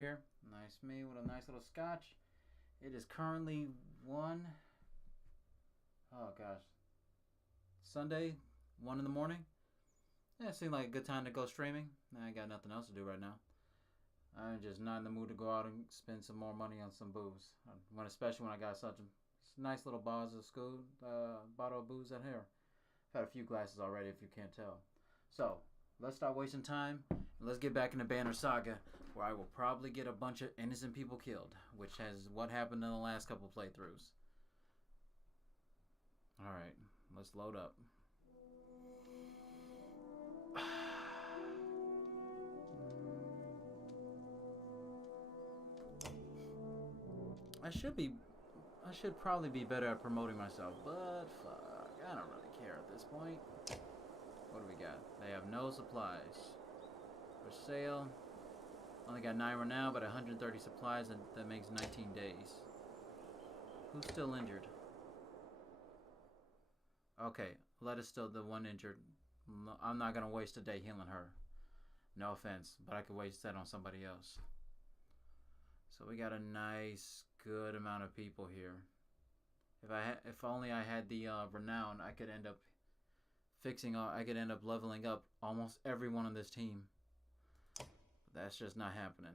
Here, nice me with a nice little scotch. It is currently one. Oh gosh, Sunday, 1 in the morning. Yeah, it seemed like a good time to go streaming. I ain't got nothing else to do right now. I'm just not in the mood to go out and spend some more money on some booze. Especially when I got such a nice little bottle of booze at here. I've had a few glasses already, if you can't tell. So let's stop wasting time. Let's get back into Banner Saga, where I will probably get a bunch of innocent people killed, which has what happened in the last couple playthroughs. Alright, let's load up. I should probably be better at promoting myself, but fuck, I don't really care at this point. What do we got? They have no supplies. For sale. Only got 9 renown, but 130 supplies, and that makes 19 days. Who's still injured? Okay, Let is still the one injured. I'm not gonna waste a day healing her. No offense, but I could waste that on somebody else. So we got a nice, good amount of people here. If only I had the renown, I could end up I could end up leveling up almost everyone on this team. But that's just not happening.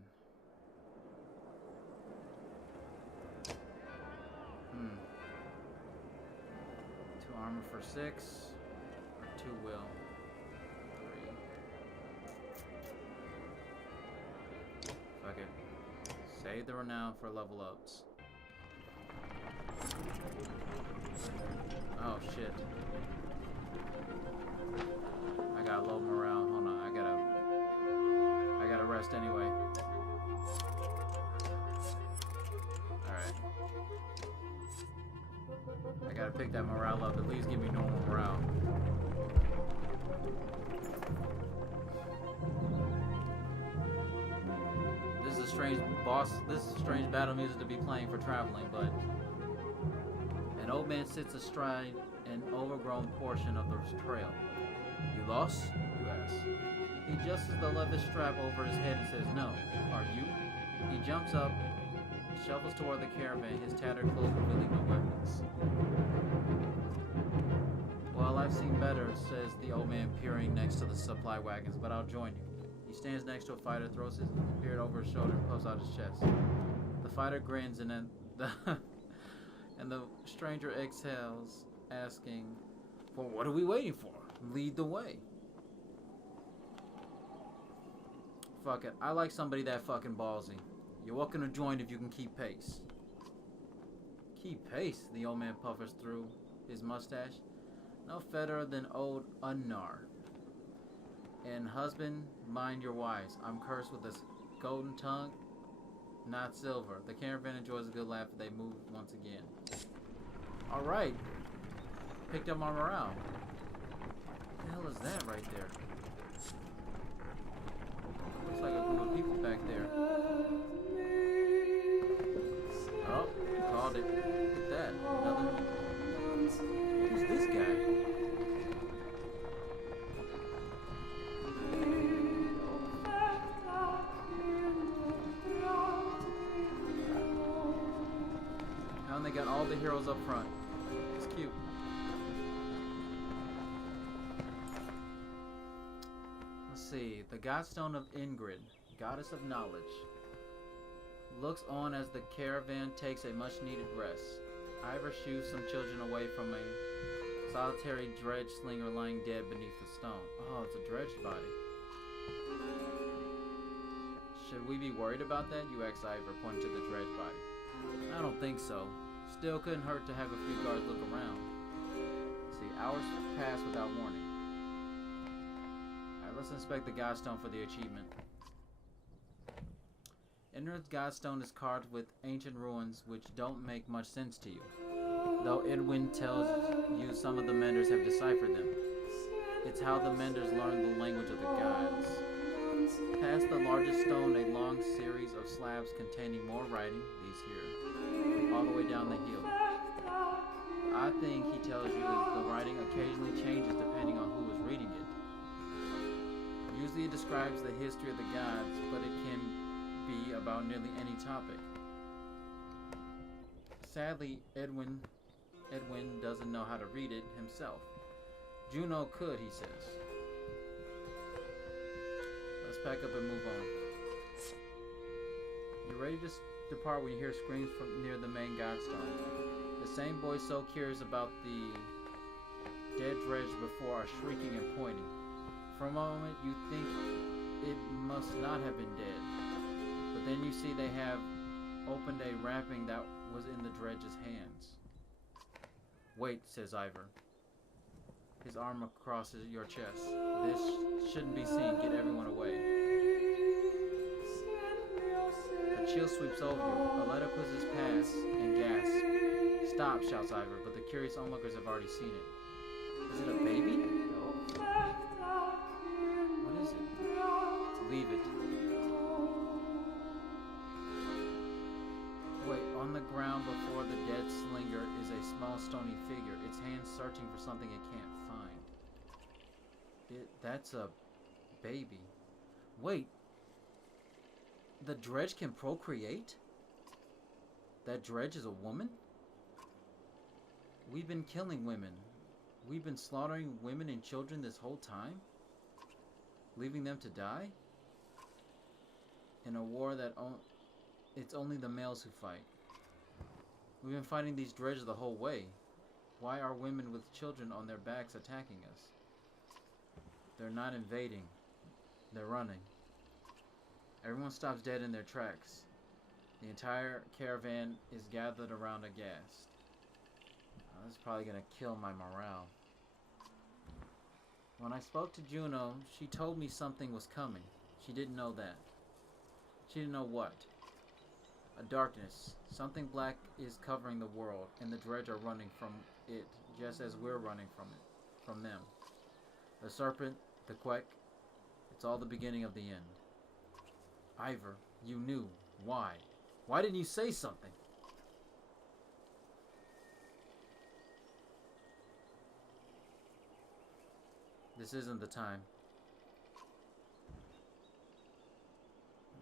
2 armor for 6, or 2 will. 3. Fuck it. Save the renown for level ups. Oh shit. I got low morale. Hold on, I gotta rest anyway. Alright. I gotta pick that morale up. At least give me normal morale. This is a strange battle music to be playing for traveling, but an old man sits astride an overgrown portion of the trail. You lost? You ask. He adjusts the leather strap over his head and says, no. Are you? He jumps up, shuffles toward the caravan, his tattered clothes revealing no weapons. Well, I've seen better, says the old man peering next to the supply wagons, but I'll join you. He stands next to a fighter, throws his beard over his shoulder, and puffs out his chest. The fighter grins, and then the stranger exhales, asking, well, what are we waiting for? Lead the way. Fuck it. I like somebody that fucking ballsy. You're welcome to join if you can keep pace. Keep pace? The old man puffers through his mustache. No fedder than old Unnar. And husband, mind your wives. I'm cursed with this golden tongue, not silver. The caravan enjoys a good laugh as they move once again. Alright. Picked up my morale. What the hell is that right there? Looks like a group of people back there. Oh, called it. Look at that. Another. Who's this guy? And they got all the heroes up front. It's cute. Let's see. The Godstone of Ingrid, goddess of knowledge, looks on as the caravan takes a much-needed rest. Ivor shoos some children away from a solitary dredge slinger lying dead beneath the stone. Oh, it's a dredged body. Should we be worried about that? You ask Ivor, pointing to the dredged body. I don't think so. Still couldn't hurt to have a few guards look around. Let's see, hours pass without warning. Alright, let's inspect the Godstone for the achievement. Indrid's Godstone is carved with ancient ruins which don't make much sense to you, though Edwin tells you some of the Menders have deciphered them. It's how the Menders learned the language of the gods. Past the largest stone, a long series of slabs containing more writing, these here, all the way down the hill. I think he tells you that the writing occasionally changes depending on who is reading it. Usually it describes the history of the gods, but it can be about nearly any topic. Sadly, Edwin doesn't know how to read it himself. Juno could, he says. Let's pack up and move on. You're ready to depart when you hear screams from near the main godstone. The same boys so curious about the dead dredge before are shrieking and pointing. For a moment, you think it must not have been dead. But then you see they have opened a wrapping that was in the dredge's hands. Wait, says Ivor. His arm crosses your chest. This shouldn't be seen. Get everyone away. A chill sweeps over you. Aletta quizzes past and gasps. Stop, shouts Ivor, but the curious onlookers have already seen it. Is it a baby? What is it? Leave it. Wait, on the ground before the dead slinger is a small stony figure, its hands searching for something it can't find. That's a baby. Wait, the dredge can procreate? That dredge is a woman? We've been killing women. We've been slaughtering women and children this whole time? Leaving them to die? In a war that it's only the males who fight. We've been fighting these dredges the whole way. Why are women with children on their backs attacking us? They're not invading. They're running. Everyone stops dead in their tracks. The entire caravan is gathered around aghast. This is probably going to kill my morale. When I spoke to Juno, she told me something was coming. She didn't know that. She didn't know what. A darkness. Something black is covering the world, and the dredge are running from it, just as we're running from them. The serpent, the quack, it's all the beginning of the end. Ivor, you knew. Why? Why didn't you say something? This isn't the time.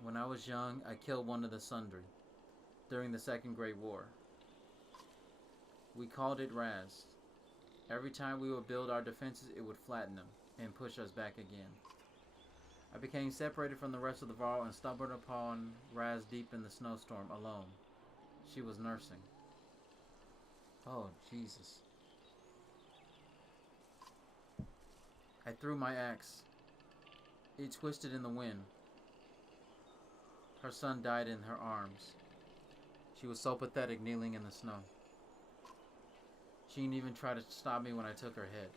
When I was young, I killed one of the Sundry during the Second Great War. We called it Raz. Every time we would build our defenses, it would flatten them and push us back again. I became separated from the rest of the Varl and stumbled upon Raz deep in the snowstorm, alone. She was nursing. Oh, Jesus. I threw my axe. It twisted in the wind. Her son died in her arms. She was so pathetic, kneeling in the snow. She didn't even try to stop me when I took her head.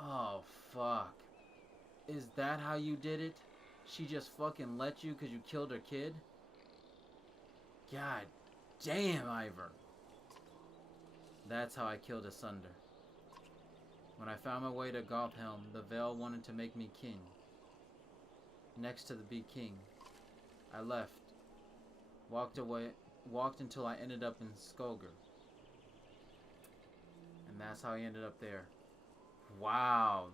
Oh, fuck. Is that how you did it? She just fucking let you because you killed her kid? God damn, Ivor. That's how I killed Asunder. When I found my way to Gothelm, the Vale wanted to make me king. Next to the Be King. I left. Walked until I ended up in Skolgr. And that's how I ended up there. Wow.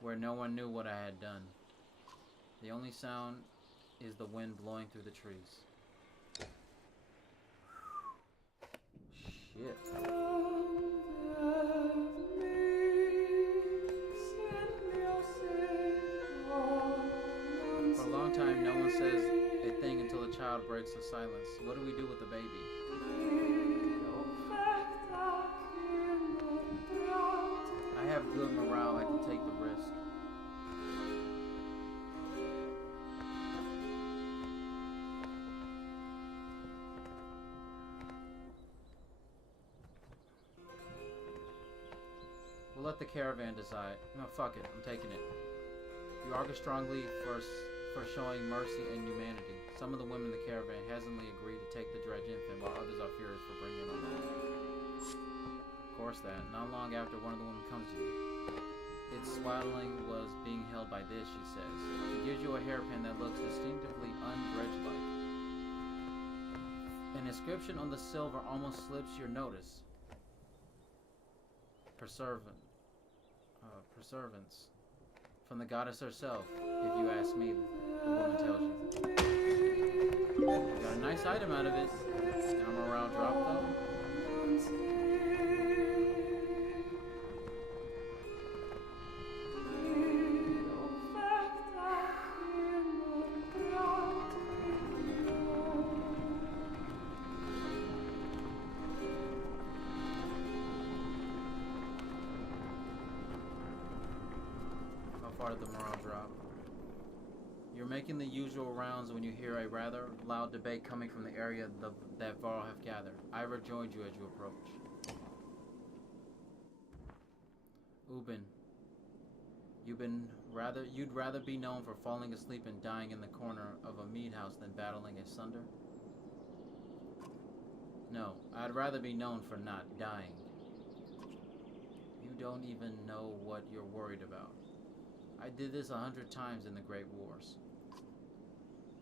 Where no one knew what I had done. The only sound is the wind blowing through the trees. Shit. For a long time, no one says a thing until the child breaks the silence. What do we do with the baby? I have good morale. I can take the risk. We'll let the caravan decide. No, fuck it. I'm taking it. You argue strongly for showing mercy and humanity. Some of the women in the caravan hesitantly agree to take the dredge infant, while others are furious for bringing it on. Of course that. Not long after, one of the women comes to you. Its swaddling was being held by this, she says. She gives you a hairpin that looks distinctively undredge-like. An inscription on the silver almost slips your notice. Perseverance. From the goddess herself, if you ask me, the woman tells you. Got a nice item out of it. Now morale drop though. How far did the morale drop? You're making the usual rounds when you hear a rather loud debate coming from the area that Varl have gathered. Ira joined you as you approach. Ubin, you'd rather be known for falling asleep and dying in the corner of a mead house than battling a Sunder? No, I'd rather be known for not dying. You don't even know what you're worried about. I did this 100 times in the Great Wars.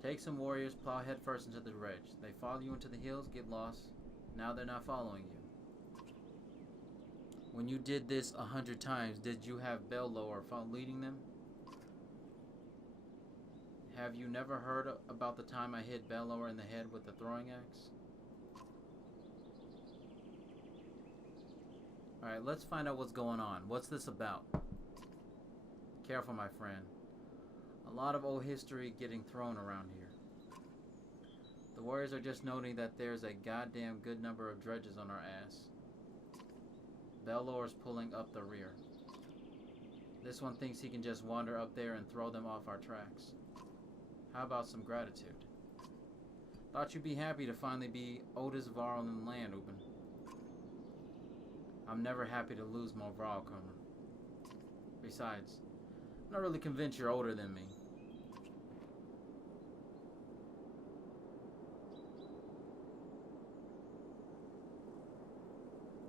Take some warriors, plow headfirst into the ridge. They follow you into the hills, get lost. Now they're not following you. When you did this 100 times, did you have Bellower leading them? Have you never heard about the time I hit Bellower in the head with the throwing axe? Alright, let's find out what's going on. What's this about? Careful, my friend. A lot of old history getting thrown around here. The warriors are just noting that there's a goddamn good number of dredges on our ass. Bellower's pulling up the rear. This one thinks he can just wander up there and throw them off our tracks. How about some gratitude? Thought you'd be happy to finally be oldest Varl in the land, Ubin. I'm never happy to lose more Varl, Comer. Besides, I'm not really convinced you're older than me.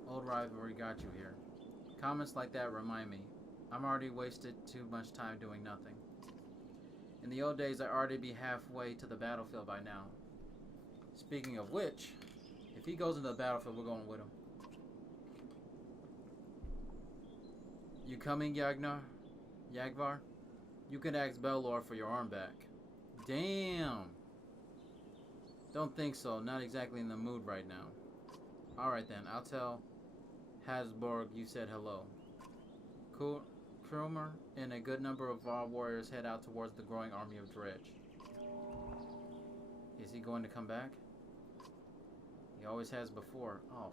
Old rivalry got you here. Comments like that remind me. I'm already wasted too much time doing nothing. In the old days, I'd already be halfway to the battlefield by now. Speaking of which, if he goes into the battlefield, we're going with him. You coming, Yagvar? You can ask Bellower for your arm back. Damn! Don't think so. Not exactly in the mood right now. Alright then, I'll tell Hasborg you said hello. Kromer and a good number of Varl warriors head out towards the growing army of Dredge. Is he going to come back? He always has before. Oh,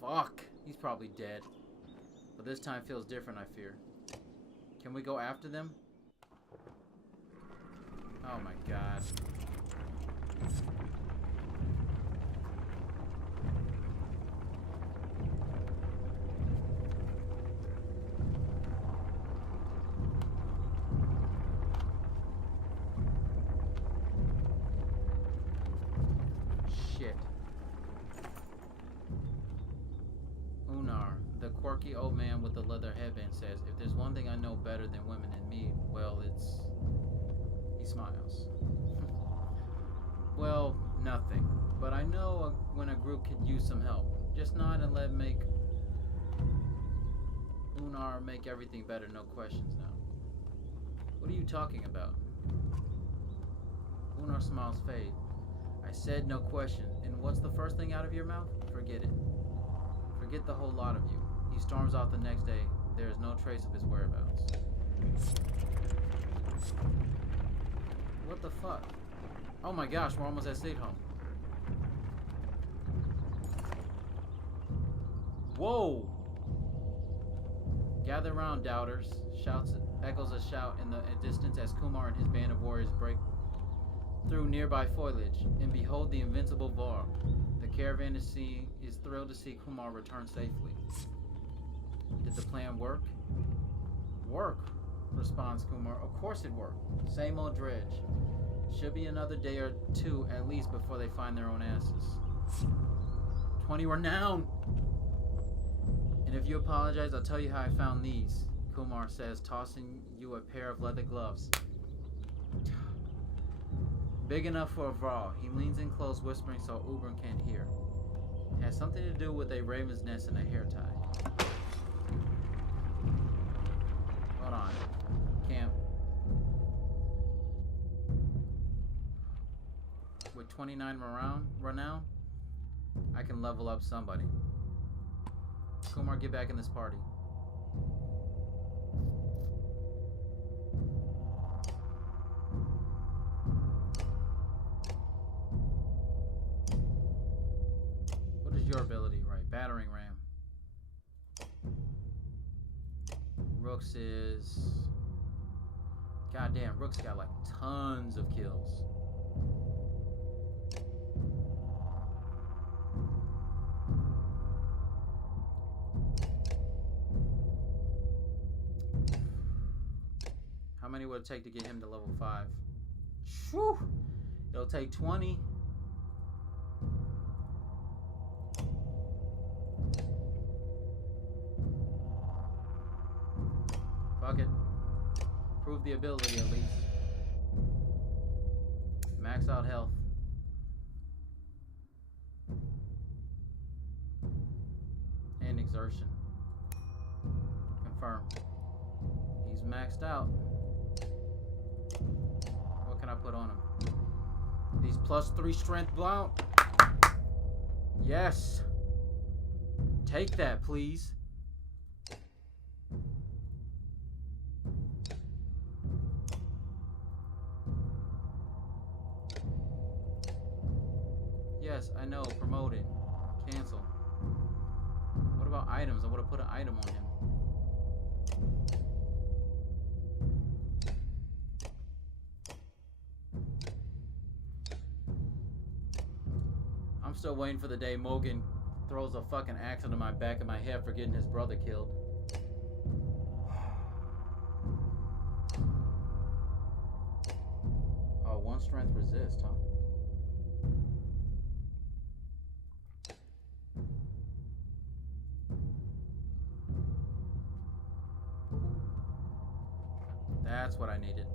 fuck! He's probably dead. But this time feels different, I fear. Can we go after them? Oh my god. Shit. Unar, the quirky old man with the leather headband, says, if there's one thing I know better than women and me, well, it's... He smiles. Well, nothing. But I know when a group could use some help. Just nod and let Unar make everything better, no questions now. What are you talking about? Unar smiles fade. I said no question. And what's the first thing out of your mouth? Forget it. Forget the whole lot of you. He storms off the next day. There is no trace of his whereabouts. What the fuck? Oh my gosh, we're almost at State Home. Whoa! Gather round, doubters. Echoes a shout in the distance as Kumar and his band of warriors break through nearby foliage, and behold the invincible Varl. The caravan is thrilled to see Kumar return safely. Did the plan work? Work, responds Kumar. Of course it worked. Same old Dredge. Should be another day or two at least before they find their own asses. 20 renown! And if you apologize, I'll tell you how I found these, Kumar says, tossing you a pair of leather gloves. Big enough for a Varl. He leans in close, whispering so Ubin can't hear. It has something to do with a raven's nest and a hair tie. Hold on. Camp. with 29 renown, I can level up somebody. Kumar, get back in this party. What is your ability? Right, battering ram. Rooks is... Goddamn, Rook's got like tons of kills. How many would it take to get him to level 5? Whew! It'll take 20. Fuck it. Prove the ability at least. Max out health. And exertion. Confirm. He's maxed out. What can I put on him? These +3 strength blount. Yes. Take that, please. Yes, I know. Promoted. Cancel. What about items? I would have put an item on him. I'm still waiting for the day Mogan throws a fucking axe into my back of my head for getting his brother killed. Oh, 1 strength resist, huh? That's what I needed.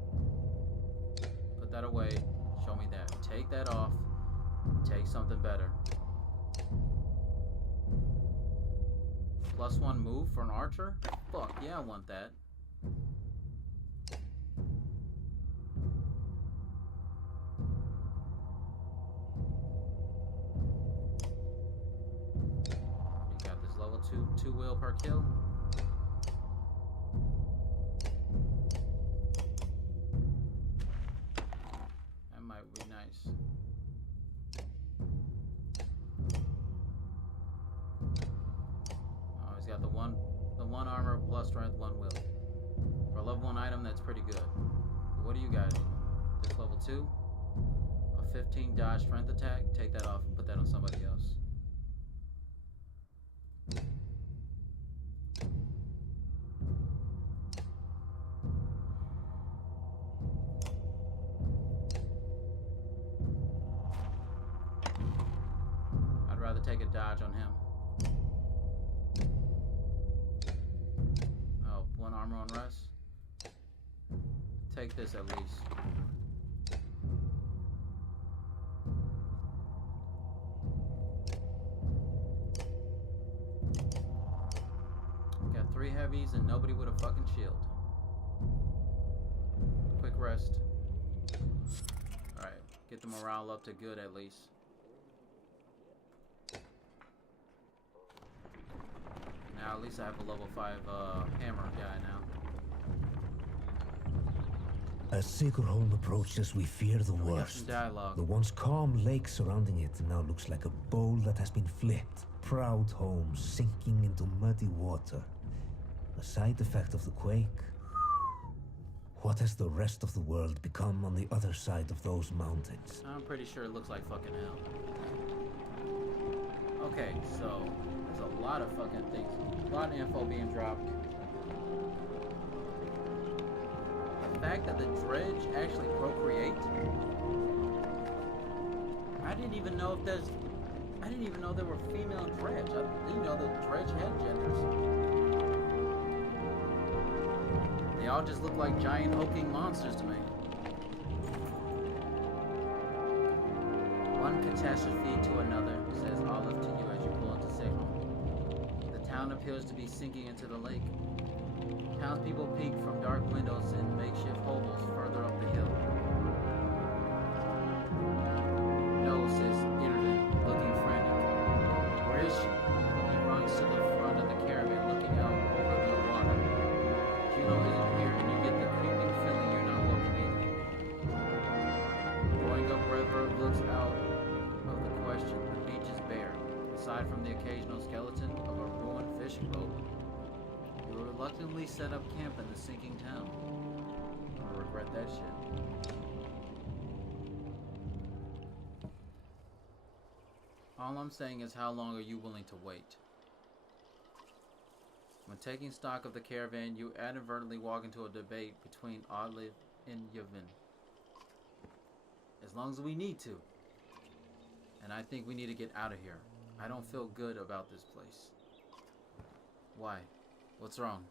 Put that away. Show me that. Take that off. Take something better. +1 move for an archer? Fuck yeah, I want that. You got this level 2 will per kill. That might be nice. Oh, he's got the one armor plus strength, 1 will. For a level 1 item, that's pretty good. But what do you got? This level 2, a 15 dodge strength attack. Take that off and put that on somebody else. I'd rather take a dodge on him. Oh, 1 armor on rest. Take this at least. Got 3 heavies and nobody with a fucking shield. Quick rest. Alright, get the morale up to good at least. Now at least I have a level 5 hammer guy now. As Sigurholm approaches, we fear the worst. The once calm lake surrounding it now looks like a bowl that has been flipped. Proud home sinking into muddy water. A side effect of the quake. What has the rest of the world become on the other side of those mountains? I'm pretty sure it looks like fucking hell. Okay, so there's a lot of fucking things. A lot of info being dropped. The fact that the dredge actually procreate. I didn't even know if there's... I didn't even know there were female dredge. I didn't know the dredge had genders. They all just look like giant hulking monsters to me. One catastrophe to another, says Olive to you as you pull into Sigurholm. The town appears to be sinking into the lake. Townspeople peek from dark windows in makeshift hovels further up the hill. Aside from the occasional skeleton of a ruined fishing boat, you reluctantly set up camp in the sinking town. I regret that shit. All I'm saying is, how long are you willing to wait? When taking stock of the caravan, you inadvertently walk into a debate between Olive and Yevon. As long as we need to. And I think we need to get out of here. I don't feel good about this place. Why? What's wrong?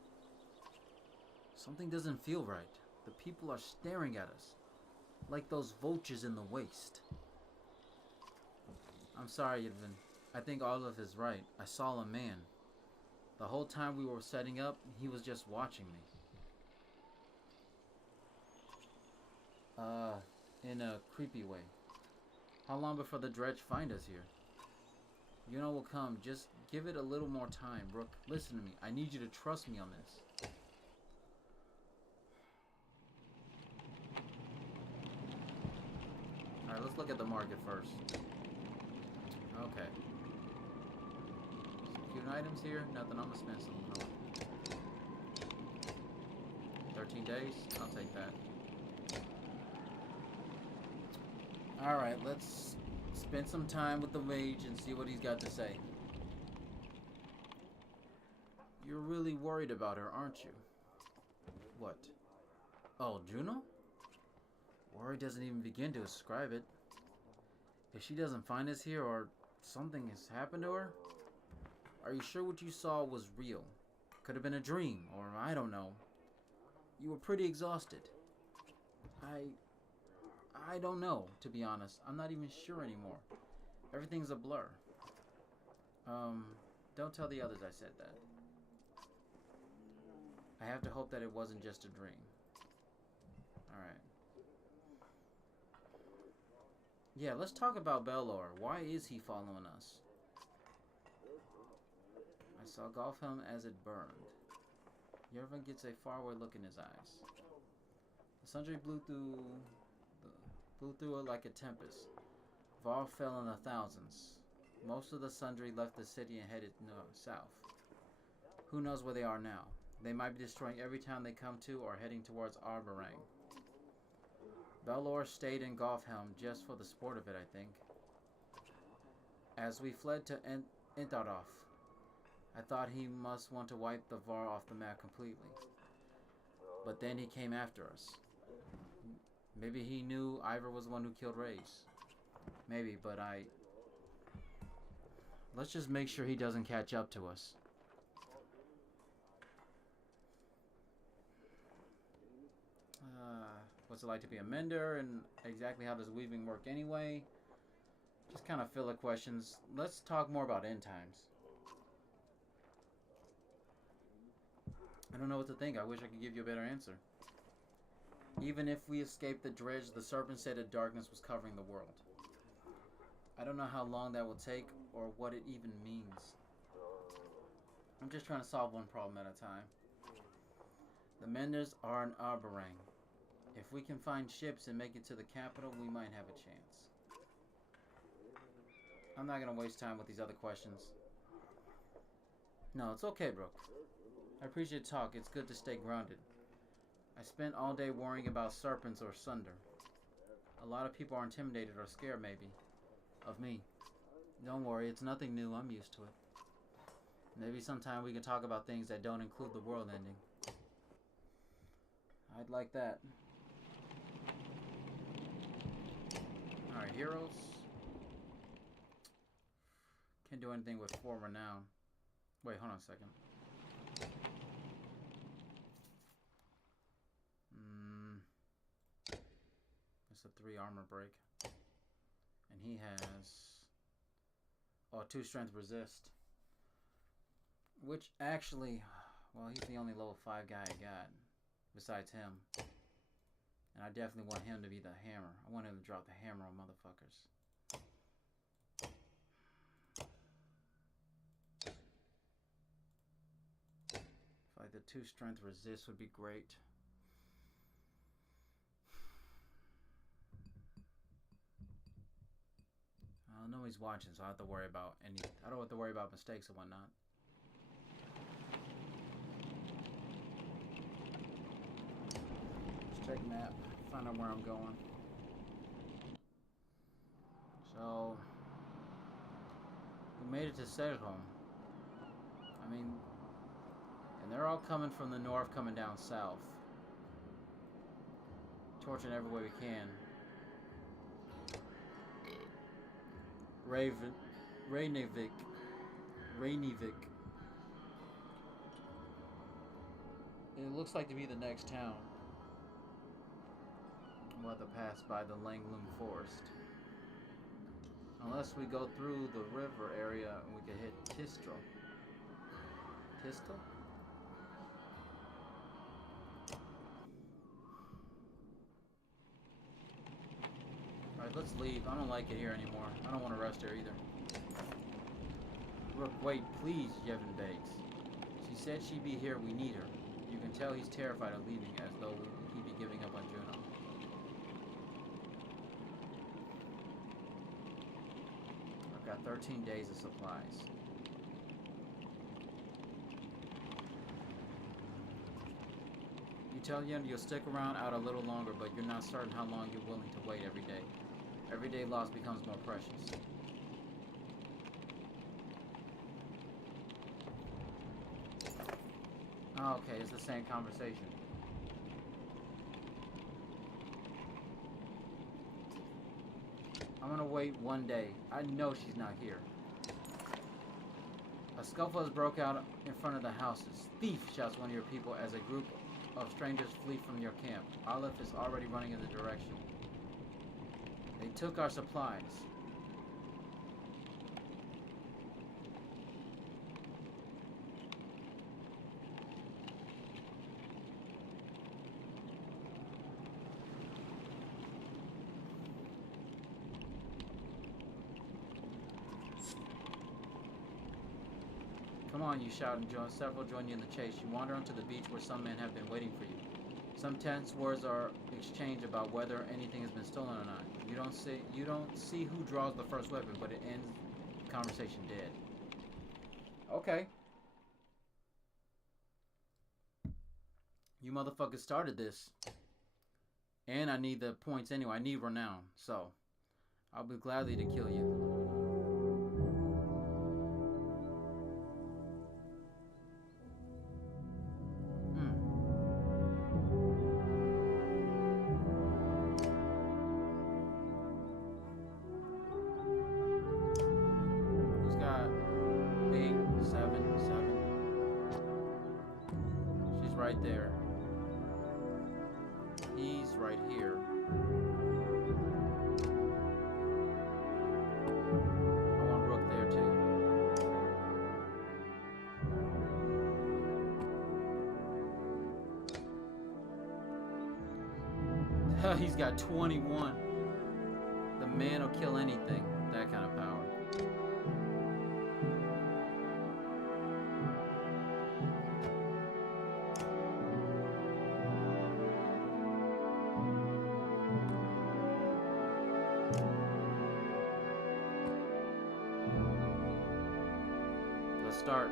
Something doesn't feel right. The people are staring at us. Like those vultures in the waste. I'm sorry, Yevon. I think Olive is right. I saw a man. The whole time we were setting up, he was just watching me. In a creepy way. How long before the dredge find us here? You know will come. Just give it a little more time, Brooke. Listen to me. I need you to trust me on this. Alright, let's look at the market first. Okay. Some cute items here. Nothing. I'm gonna spend some. 13 days? I'll take that. Alright, let's spend some time with the mage and see what he's got to say. You're really worried about her, aren't you? What? Oh, Juno? Worry doesn't even begin to describe it. If she doesn't find us here or something has happened to her, are you sure what you saw was real? Could have been a dream, or I don't know. You were pretty exhausted. I don't know, to be honest. I'm not even sure anymore. Everything's a blur. Don't tell the others I said that. I have to hope that it wasn't just a dream. Alright. Yeah, let's talk about Belor. Why is he following us? I saw Golfhelm as it burned. Yervin gets a faraway look in his eyes. The sundry blew through it like a tempest. Var fell in the thousands. Most of the sundry left the city and headed south. Who knows where they are now? They might be destroying every town they come to or heading towards Arborang. Belor stayed in Golfhelm just for the sport of it, I think. As we fled to Intaroth, I thought he must want to wipe the Var off the map completely. But then he came after us. Maybe he knew Ivor was the one who killed Reyes. Maybe, but let's just make sure he doesn't catch up to us. What's it like to be a mender, and exactly how does weaving work anyway? Just kind of filler questions. Let's talk more about end times. I don't know what to think. I wish I could give you a better answer. Even if we escaped the dredge, the serpent said that darkness was covering the world. I don't know how long that will take or what it even means. I'm just trying to solve one problem at a time. The Menders are in Arborang. If we can find ships and make it to the capital, we might have a chance. I'm not going to waste time with these other questions. No, it's okay, Brooke. I appreciate the talk. It's good to stay grounded. I spent all day worrying about serpents or Sunder. A lot of people are intimidated or scared, maybe, of me. Don't worry, it's nothing new. I'm used to it. Maybe sometime we can talk about things that don't include the world ending. I'd like that. Alright, heroes. Can't do anything with 4 renown. Wait, hold on a second. It's a 3 armor break. And he has... oh, 2 strength resist. Which actually... well, he's the only level 5 guy I got. Besides him. And I definitely want him to be the hammer. I want him to drop the hammer on motherfuckers. Like the 2 strength resist would be great. he's watching, so I don't have to worry about mistakes and whatnot. Let's check map, find out where I'm going. So we made it to Serholm. I mean, and they're all coming from the north, coming down south. Torching every way we can. Reykjavik. It looks like to be the next town. We'll have to pass by the Langlum Forest. Unless we go through the river area and we can hit Tistel? Alright, let's leave. I don't like it here anymore. I don't want to rest here either. Rook, wait, please, Yevon begs. She said she'd be here. We need her. You can tell he's terrified of leaving, as though he'd be giving up on Juno. I've got 13 days of supplies. You tell Yen you'll stick around out a little longer, but you're not certain how long you're willing to wait every day. Every day lost becomes more precious. Oh, okay, it's the same conversation. I'm gonna wait one day. I know she's not here. A scuffle has broke out in front of the houses. Thief, shouts one of your people as a group of strangers flee from your camp. Aleph is already running in the direction. They took our supplies. Come on, you shout, and several join you in the chase. You wander onto the beach where some men have been waiting for you. Some tense words are exchanged about whether anything has been stolen or not. You don't see who draws the first weapon, but it ends the conversation dead. Okay. You motherfuckers started this. And I need the points anyway. I need renown. So, I'll be gladly to kill you. Right there. He's right here. I want Rook there too. He's got 21. The man will kill anything. That kind of power. Start.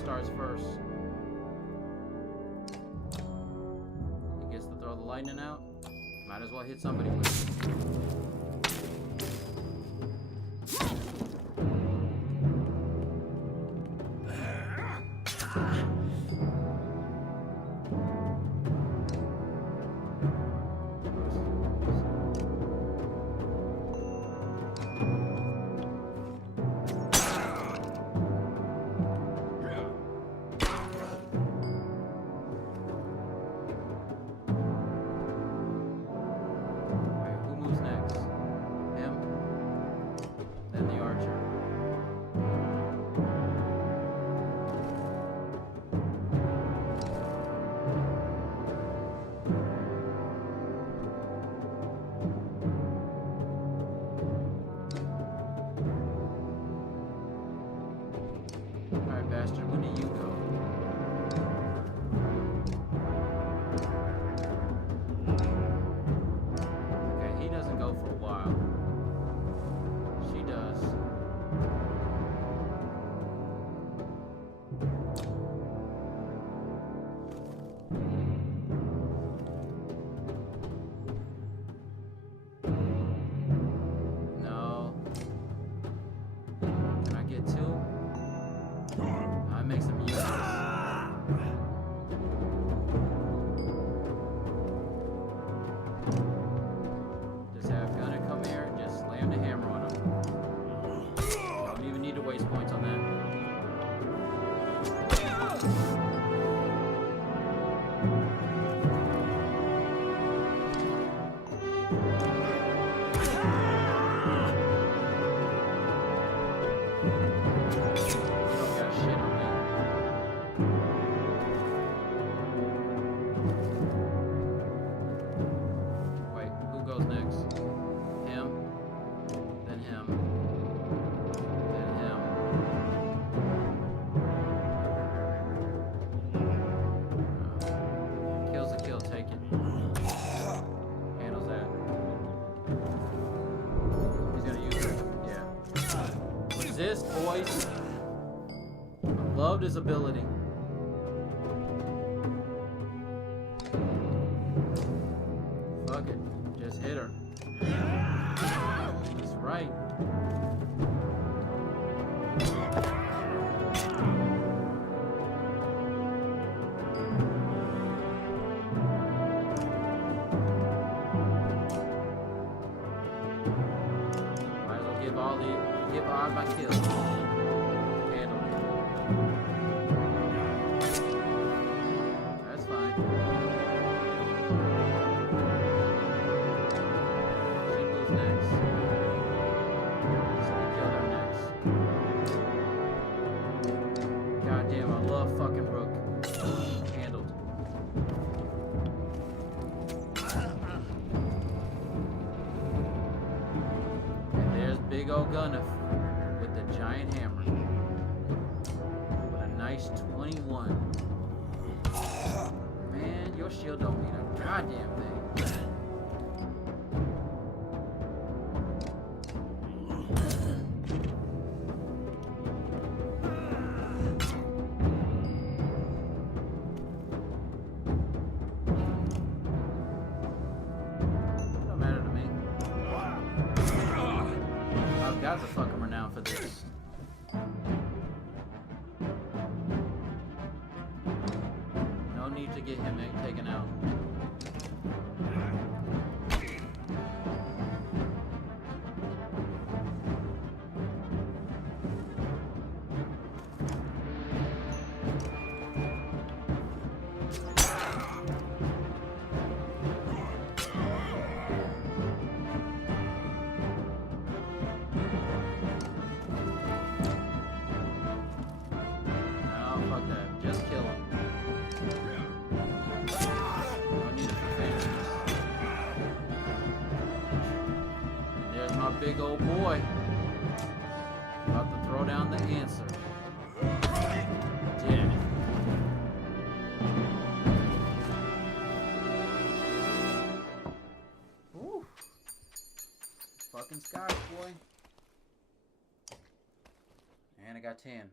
Starts first. He gets to throw the lightning out. Might as well hit somebody with it. Who moves next? resist, boys. Loved his ability. Fuck it. Just hit her. That's right. Might as well give all my kills. Handle it. That's fine. She goes next. So we kill her next. Goddamn, I love fucking Rook. Handled. And there's big old Gunnif with the giant hammer. With a nice 21. Man, your shield don't mean a goddamn thing. Don't matter to me. I've got to fuck him renown for this. No need to get him taken out. No, fuck that. Just kill him. No need for fantasies. There's my big old boy. About to throw down the answer. Dead. Woo. Fucking skies, boy. And I got 10.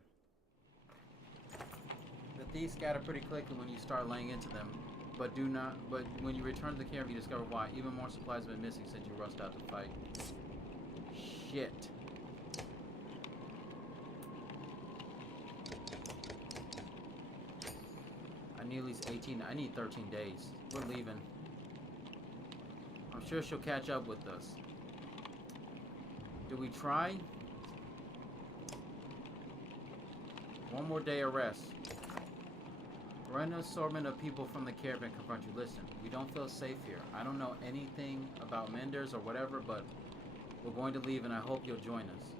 The thieves scatter pretty quickly when you start laying into them, but when you return to the caravan, you discover why. Even more supplies have been missing since you rushed out to fight. Shit. I need at least 18. I need 13 days. We're leaving. I'm sure she'll catch up with us. Do we try? One more day of rest. Random assortment of people from the caravan confront you. Listen, we don't feel safe here. I don't know anything about Menders or whatever, but we're going to leave and I hope you'll join us.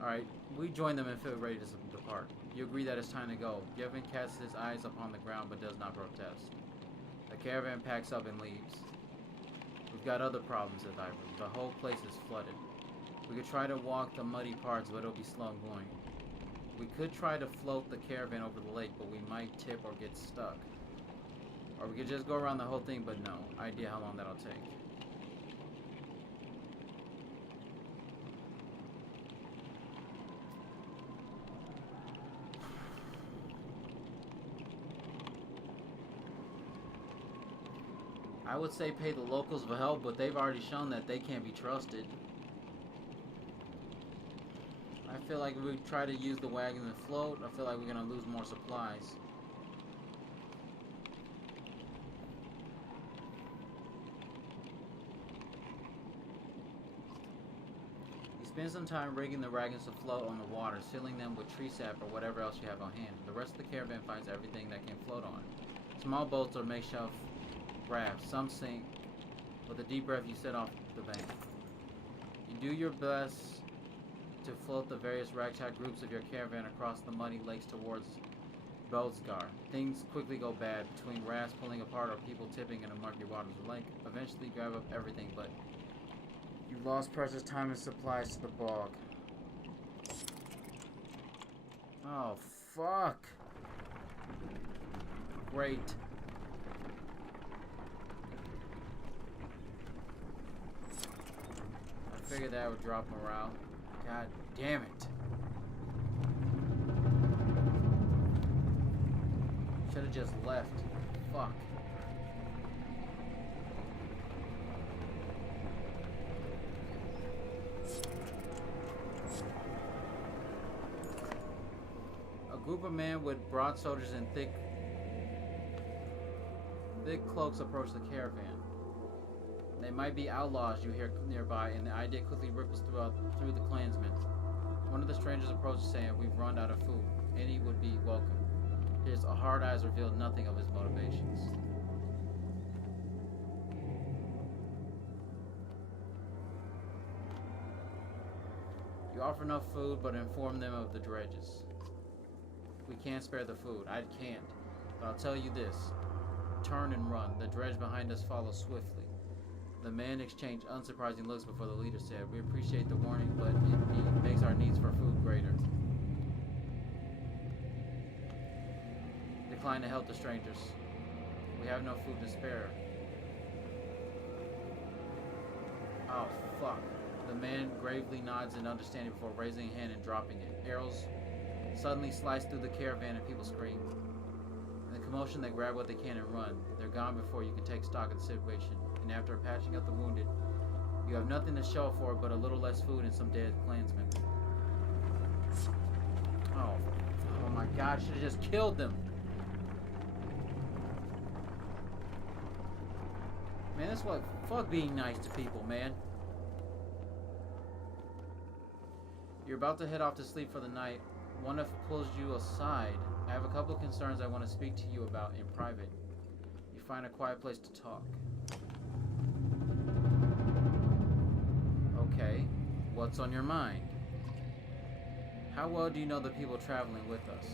Alright, we join them and feel ready to depart. You agree that it's time to go. Yevon casts his eyes upon the ground but does not protest. The caravan packs up and leaves. We've got other problems at Ivor. The whole place is flooded. We could try to walk the muddy parts, but it'll be slow going. We could try to float the caravan over the lake, but we might tip or get stuck. Or we could just go around the whole thing, but no idea how long that'll take. I would say pay the locals for help, but they've already shown that they can't be trusted. I feel like if we try to use the wagon and float, I feel like we're gonna lose more supplies. You spend some time rigging the wagons to float on the water, filling them with tree sap or whatever else you have on hand. The rest of the caravan finds everything that can float on. Small boats or makeshift rafts. Some sink. With a deep breath, you set off the bank. You do your best to float the various ragtag groups of your caravan across the muddy lakes towards Belzgar. Things quickly go bad between rafts pulling apart or people tipping in the murky waters of the lake. Eventually you grab up everything, but you lost precious time and supplies to the bog. Oh, fuck. Great. I Figured that would drop morale. God damn it. Should have just left. Fuck. A group of men with broad shoulders and thick cloaks approach the caravan. They might be outlaws you hear nearby, and the idea quickly ripples through the clansmen. One of the strangers approaches, saying, "We've run out of food. Any would be welcome." His hard eyes revealed nothing of his motivations. You offer enough food, but inform them of the dredges. We can't spare the food. I can't. But I'll tell you this. Turn and run. The dredge behind us follows swiftly. The men exchanged unsurprising looks before the leader said, "We appreciate the warning, but it makes our needs for food greater." Decline to help the strangers. We have no food to spare. Oh, fuck. The man gravely nods in understanding before raising a hand and dropping it. Arrows suddenly slice through the caravan and people scream. In the commotion, they grab what they can and run. They're gone before you can take stock of the situation. And after patching up the wounded, you have nothing to show for it but a little less food and some dead clansmen. Oh my god, I should have just killed them. Man, that's what, fuck being nice to people, man. You're about to head off to sleep for the night. One of pulls you aside. I have a couple of concerns I want to speak to you about in private. You find a quiet place to talk. Okay, what's on your mind? How well do you know the people traveling with us?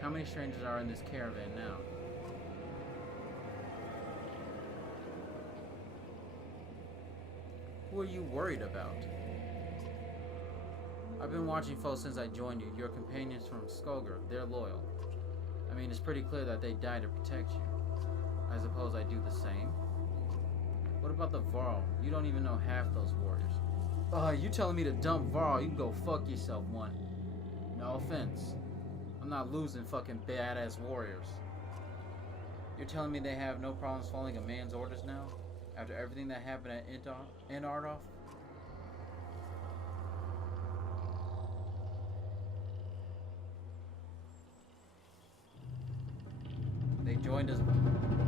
How many strangers are in this caravan now? Who are you worried about? I've been watching folks since I joined you. Your companions from Skogar, they're loyal. I mean, it's pretty clear that they died to protect you. I suppose I do the same. What about the Varl? You don't even know half those warriors. You telling me to dump Varl? You can go fuck yourself, one. No offense. I'm not losing fucking badass warriors. You're telling me they have no problems following a man's orders now? After everything that happened at Enardorf? They joined us.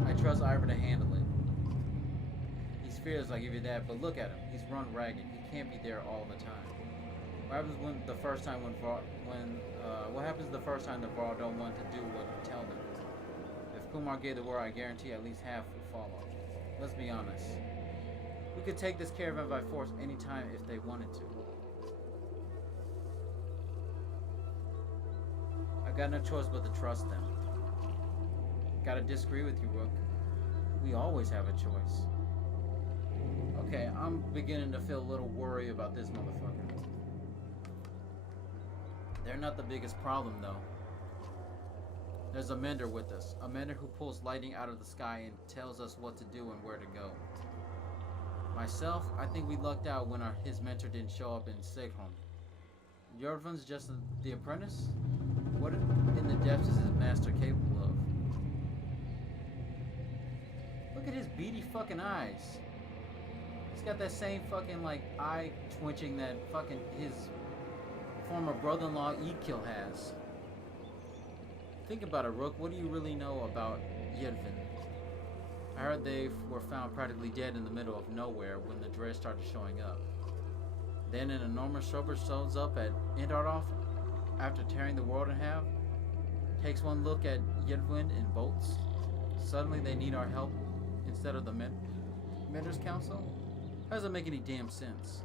I trust Ivor to handle it. He's fearless, I'll give you that, but look at him. He's run ragged. He can't be there all the time. What happens the first time the Varl don't want to do what you tell them? If Kumar gave the word, I guarantee at least half will follow. Let's be honest. We could take this caravan by force anytime if they wanted to. I've got no choice but to trust them. Gotta disagree with you, Rook. We always have a choice. Okay, I'm beginning to feel a little worried about this motherfucker. They're not the biggest problem, though. There's a mender with us. A mender who pulls lightning out of the sky and tells us what to do and where to go. Myself, I think we lucked out when his mentor didn't show up in Sigholm. Jorvan's just the apprentice? What in the depths is his master capable of? Look at his beady fucking eyes. He's got that same fucking like eye twitching that fucking his former brother-in-law Ekil has. Think about it, Rook. What do you really know about Yedvin? I heard they were found practically dead in the middle of nowhere when the dredge started showing up. Then an enormous shopper shows up at Enardorf after tearing the world in half, takes one look at Yedvin in boats. Suddenly they need our help instead of the Mentor's Council? How does that make any damn sense?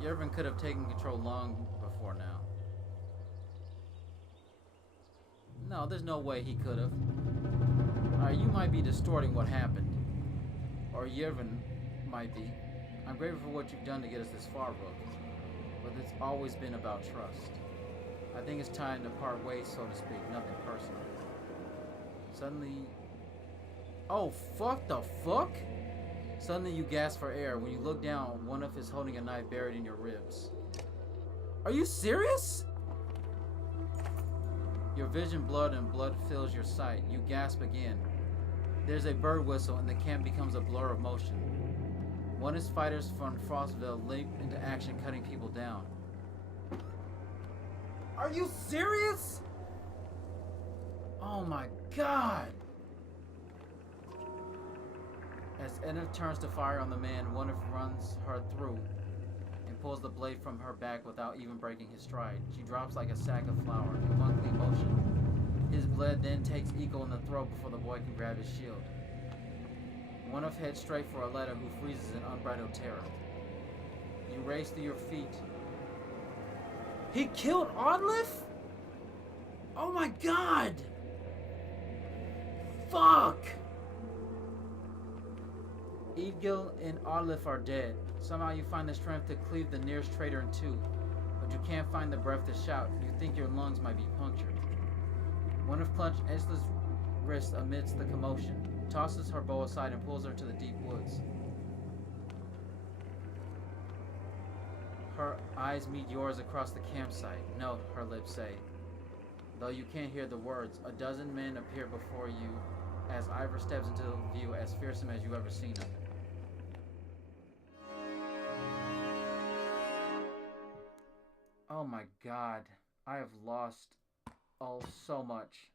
Yervin could have taken control long before now. No, there's no way he could have. You might be distorting what happened. Or Yervin might be. I'm grateful for what you've done to get us this far, Rook. But it's always been about trust. I think it's time to part ways, so to speak. Nothing personal. Suddenly... Oh, fuck the fuck? Suddenly you gasp for air. When you look down, one of is holding a knife buried in your ribs. Are you serious? Your vision blurred and blood fills your sight. You gasp again. There's a bird whistle and the camp becomes a blur of motion. One is fighters from Frostville leap into action, cutting people down. Are you serious? Oh my god! As Edna turns to fire on the man, one of runs her through and pulls the blade from her back without even breaking his stride. She drops like a sack of flour in one clean motion. His blood then takes Eco in the throat before the boy can grab his shield. One of heads straight for Aletta, who freezes in unbridled terror. You race to your feet. He killed Oddliff? Oh my god! Fuck! Eadgil and Oddliff are dead. Somehow you find the strength to cleave the nearest traitor in two, but you can't find the breath to shout. You think your lungs might be punctured. One of clenched Esla's wrists amidst the commotion, tosses her bow aside and pulls her into the deep woods. Her eyes meet yours across the campsite. No, her lips say. Though you can't hear the words, a dozen men appear before you as Ivor steps into view, as fearsome as you ever seen him. Oh my god, I have lost so much.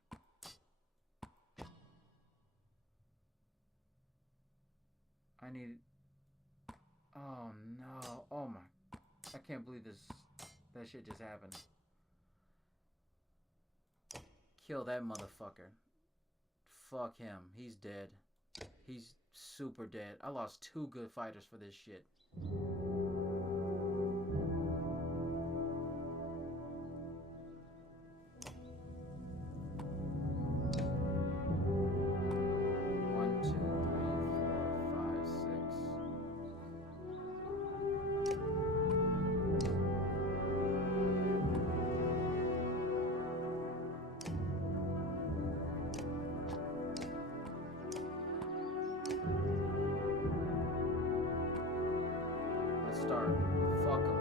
I need... Oh no, oh my... I can't believe that shit just happened. Kill that motherfucker. Fuck him, he's dead. He's super dead. I lost 2 good fighters for this shit. Start. Fuck them.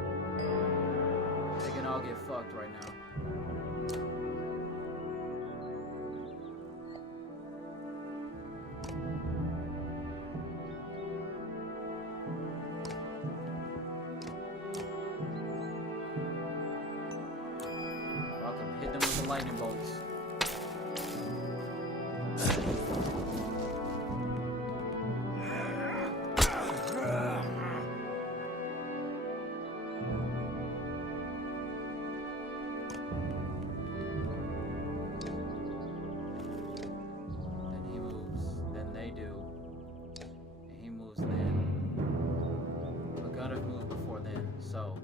They can all get fucked right now. Fuck them. Hit them with the lightning bolts. So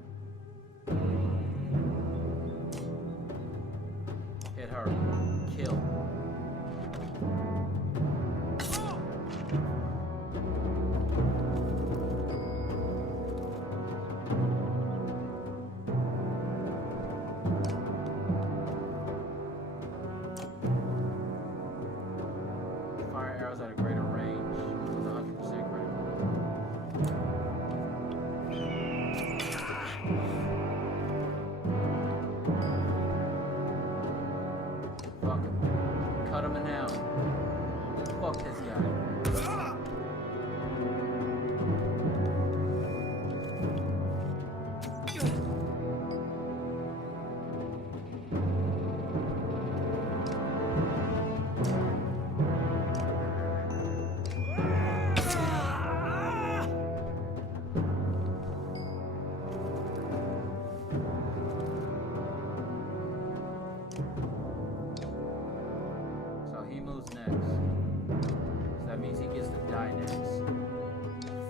hit her. Kill. Fire arrows at a greater range with 100% critical. Fuck him. Cut him in half. Fuck this guy.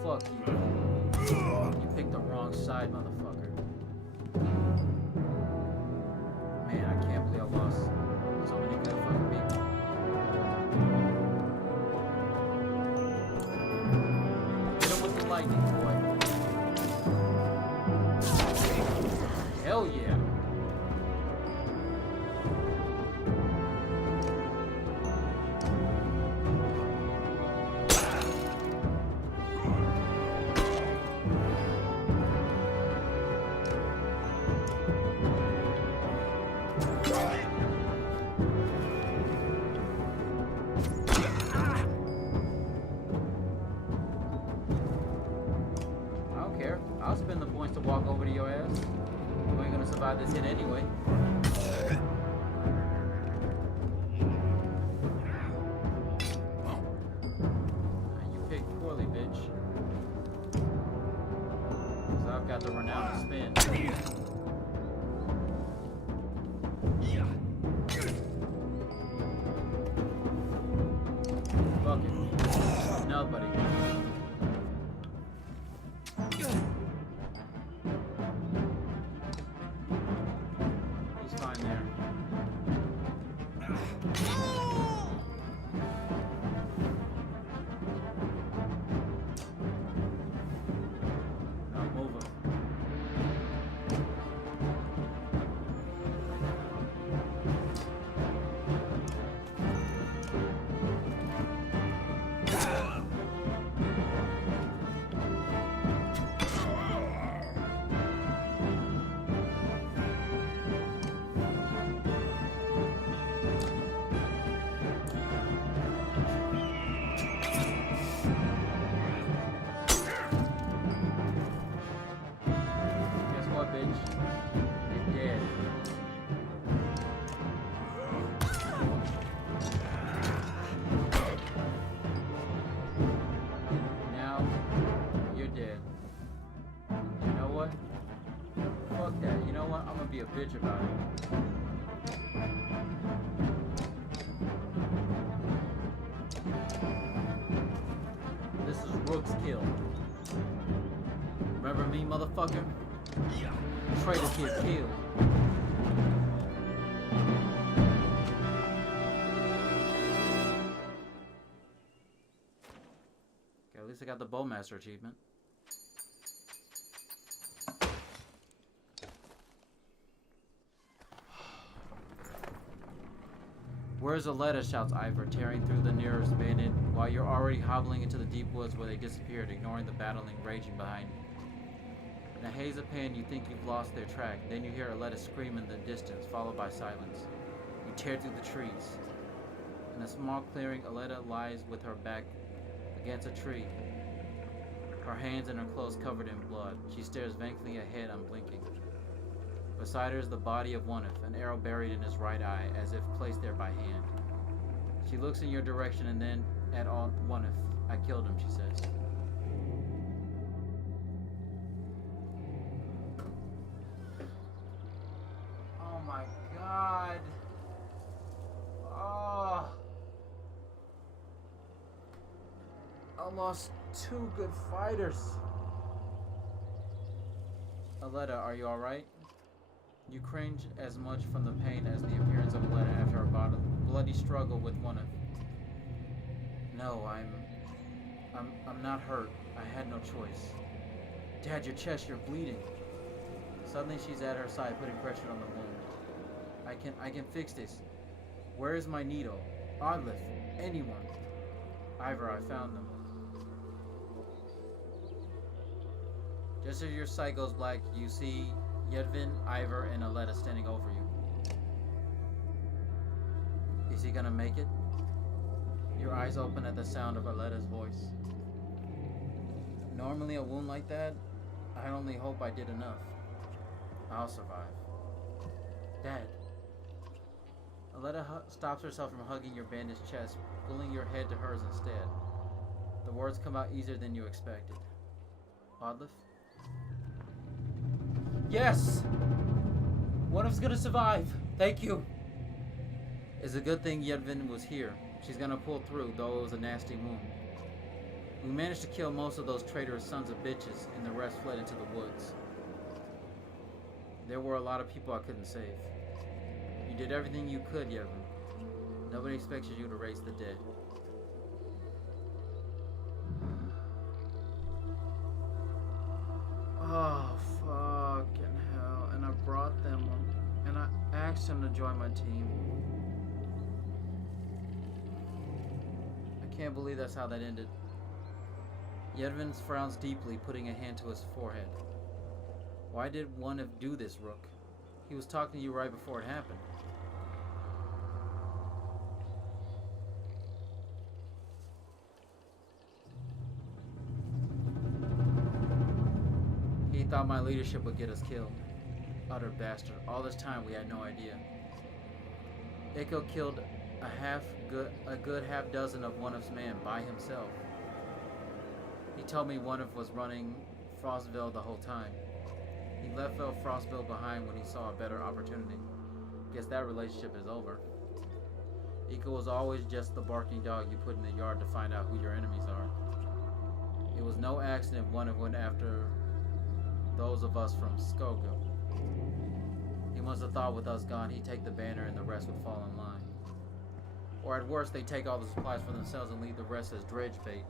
Fuck you. You picked the wrong side, motherfucker. Man, I can't believe I lost so many good fucking people. Hit him with the lightning, boy. Hell yeah. this hit anyway. You picked poorly, bitch. Because I've got the renowned spin. Fuck it. No, buddy. He's fine there. Now move him. Guess what, bitch? You're dead. Now, you're dead. You know what? Fuck that. You know what? I'm gonna be a bitch about it. This is Rook's kill. Remember me, motherfucker? Traitor get killed. Okay, at least I got the Bowmaster achievement. Where's Aletta? Shouts Ivor, tearing through the nearest bandit while you're already hobbling into the deep woods where they disappeared, ignoring the battling raging behind you. In a haze of pain, you think you've lost their track. Then you hear Aletta scream in the distance, followed by silence. You tear through the trees. In a small clearing, Aletta lies with her back against a tree, her hands and her clothes covered in blood. She stares vaguely ahead, unblinking. Beside her is the body of Onif, an arrow buried in his right eye, as if placed there by hand. She looks in your direction and then at Onif. I killed him, she says. Oh my god. Oh. I lost 2 good fighters. Aletta, are you alright? You cringe as much from the pain as the appearance of Aletta after her bloody struggle with Onif. No, I'm not hurt. I had no choice. Dad, your chest, you're bleeding. Suddenly she's at her side, putting pressure on the wound. I can fix this. Where is my needle? Oddlif, anyone. Ivor, I found them. Just as your sight goes black, you see Yevon, Ivor, and Aletta standing over you. Is he gonna make it? Your eyes open at the sound of Aletta's voice. Normally a wound like that, I only hope I did enough. I'll survive. Dad. Aletta stops herself from hugging your bandaged chest, pulling your head to hers instead. The words come out easier than you expected. Oddlif? Yes! Onif's gonna survive. Thank you. It's a good thing Yevon was here. She's gonna pull through, though it was a nasty wound. We managed to kill most of those traitorous sons of bitches, and the rest fled into the woods. There were a lot of people I couldn't save. You did everything you could, Yevon. Nobody expected you to raise the dead. Oh, fucking hell. And I brought them and I asked them to join my team. I can't believe that's how that ended. Yevon frowns deeply, putting a hand to his forehead. Why did Onif do this, Rook? He was talking to you right before it happened. He thought my leadership would get us killed. utter bastard. All this time we had no idea. Iko killed a good half dozen of Onuf's men by himself. He told me Onuf was running Frostville the whole time. He left Frostville behind when he saw a better opportunity. Guess that relationship is over. Iko was always just the barking dog you put in the yard to find out who your enemies are. It was no accident Onuf went after those of us from Skogo. He must have thought with us gone, he'd take the banner and the rest would fall in line. Or at worst, they take all the supplies for themselves and leave the rest as dredge bait.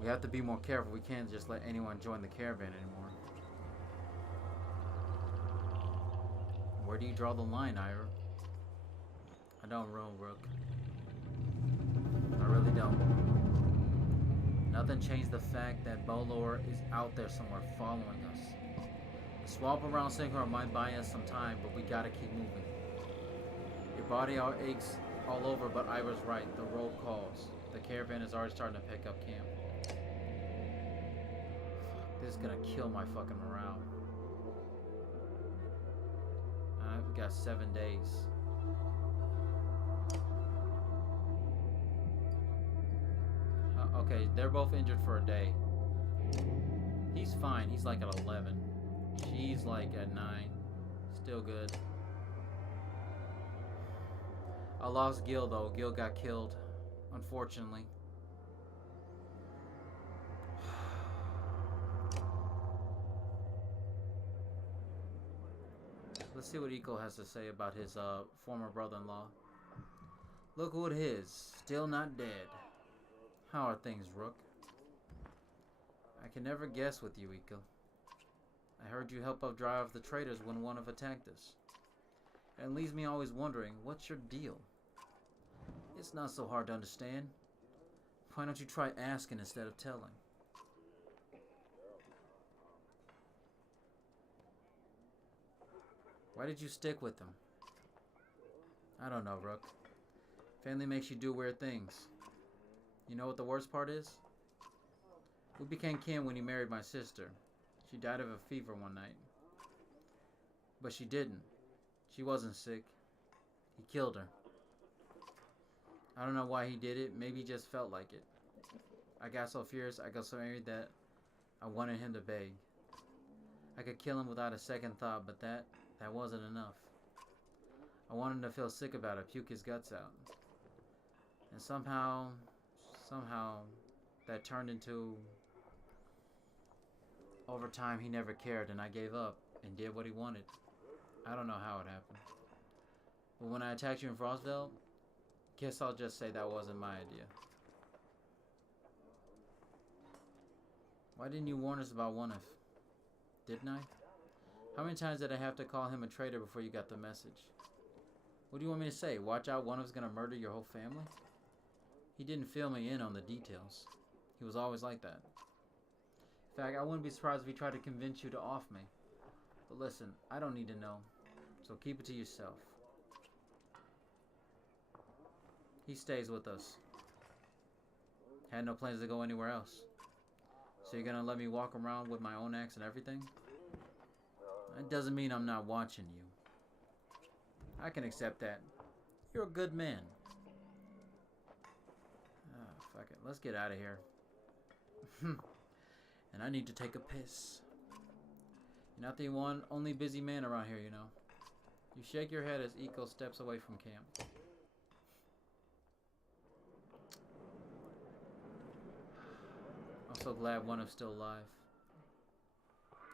We have to be more careful. We can't just let anyone join the caravan anymore. Where do you draw the line, Ira? I don't know, Rook. I really don't. Nothing changed the fact that Bolor is out there somewhere following us. The swamp around Sinkhorn might buy us some time, but we gotta keep moving. Your body all aches all over, but Ira's right. The road calls. The caravan is already starting to pick up camp. This is gonna kill my fucking morale. I've got 7 days. Okay, they're both injured for a day. He's fine. He's like at 11. She's like at 9. Still good. I lost Gil though. Gil got killed, unfortunately. Let's see what Iko has to say about his former brother-in-law. Look who it is. Still not dead. How are things, Rook? I can never guess with you, Iko. I heard you help up drive the traitors when one of attacked us. And it leaves me always wondering, what's your deal? It's not so hard to understand. Why don't you try asking instead of telling? Why did you stick with them? I don't know, Rook. Family makes you do weird things. You know what the worst part is? We became kin when he married my sister. She died of a fever one night. But she didn't. She wasn't sick. He killed her. I don't know why he did it. Maybe he just felt like it. I got so furious, I got so angry that I wanted him to beg. I could kill him without a second thought, but that wasn't enough. I wanted him to feel sick about it, puke his guts out. And somehow that turned into... Over time, he never cared, and I gave up and did what he wanted. I don't know how it happened. But when I attacked you in Frostville, guess I'll just say that wasn't my idea. Why didn't you warn us about Onuf? Didn't I? How many times did I have to call him a traitor before you got the message? What do you want me to say? Watch out, Onuf's gonna murder your whole family? He didn't fill me in on the details. He was always like that. In fact, I wouldn't be surprised if he tried to convince you to off me. But listen, I don't need to know. So keep it to yourself. He stays with us. Had no plans to go anywhere else. So you're gonna let me walk around with my own axe and everything? That doesn't mean I'm not watching you. I can accept that. You're a good man. Oh, fuck it. Let's get out of here. And I need to take a piss. You're not the only busy man around here, you know. You shake your head as Iko steps away from camp. I'm so glad Onuf's still alive.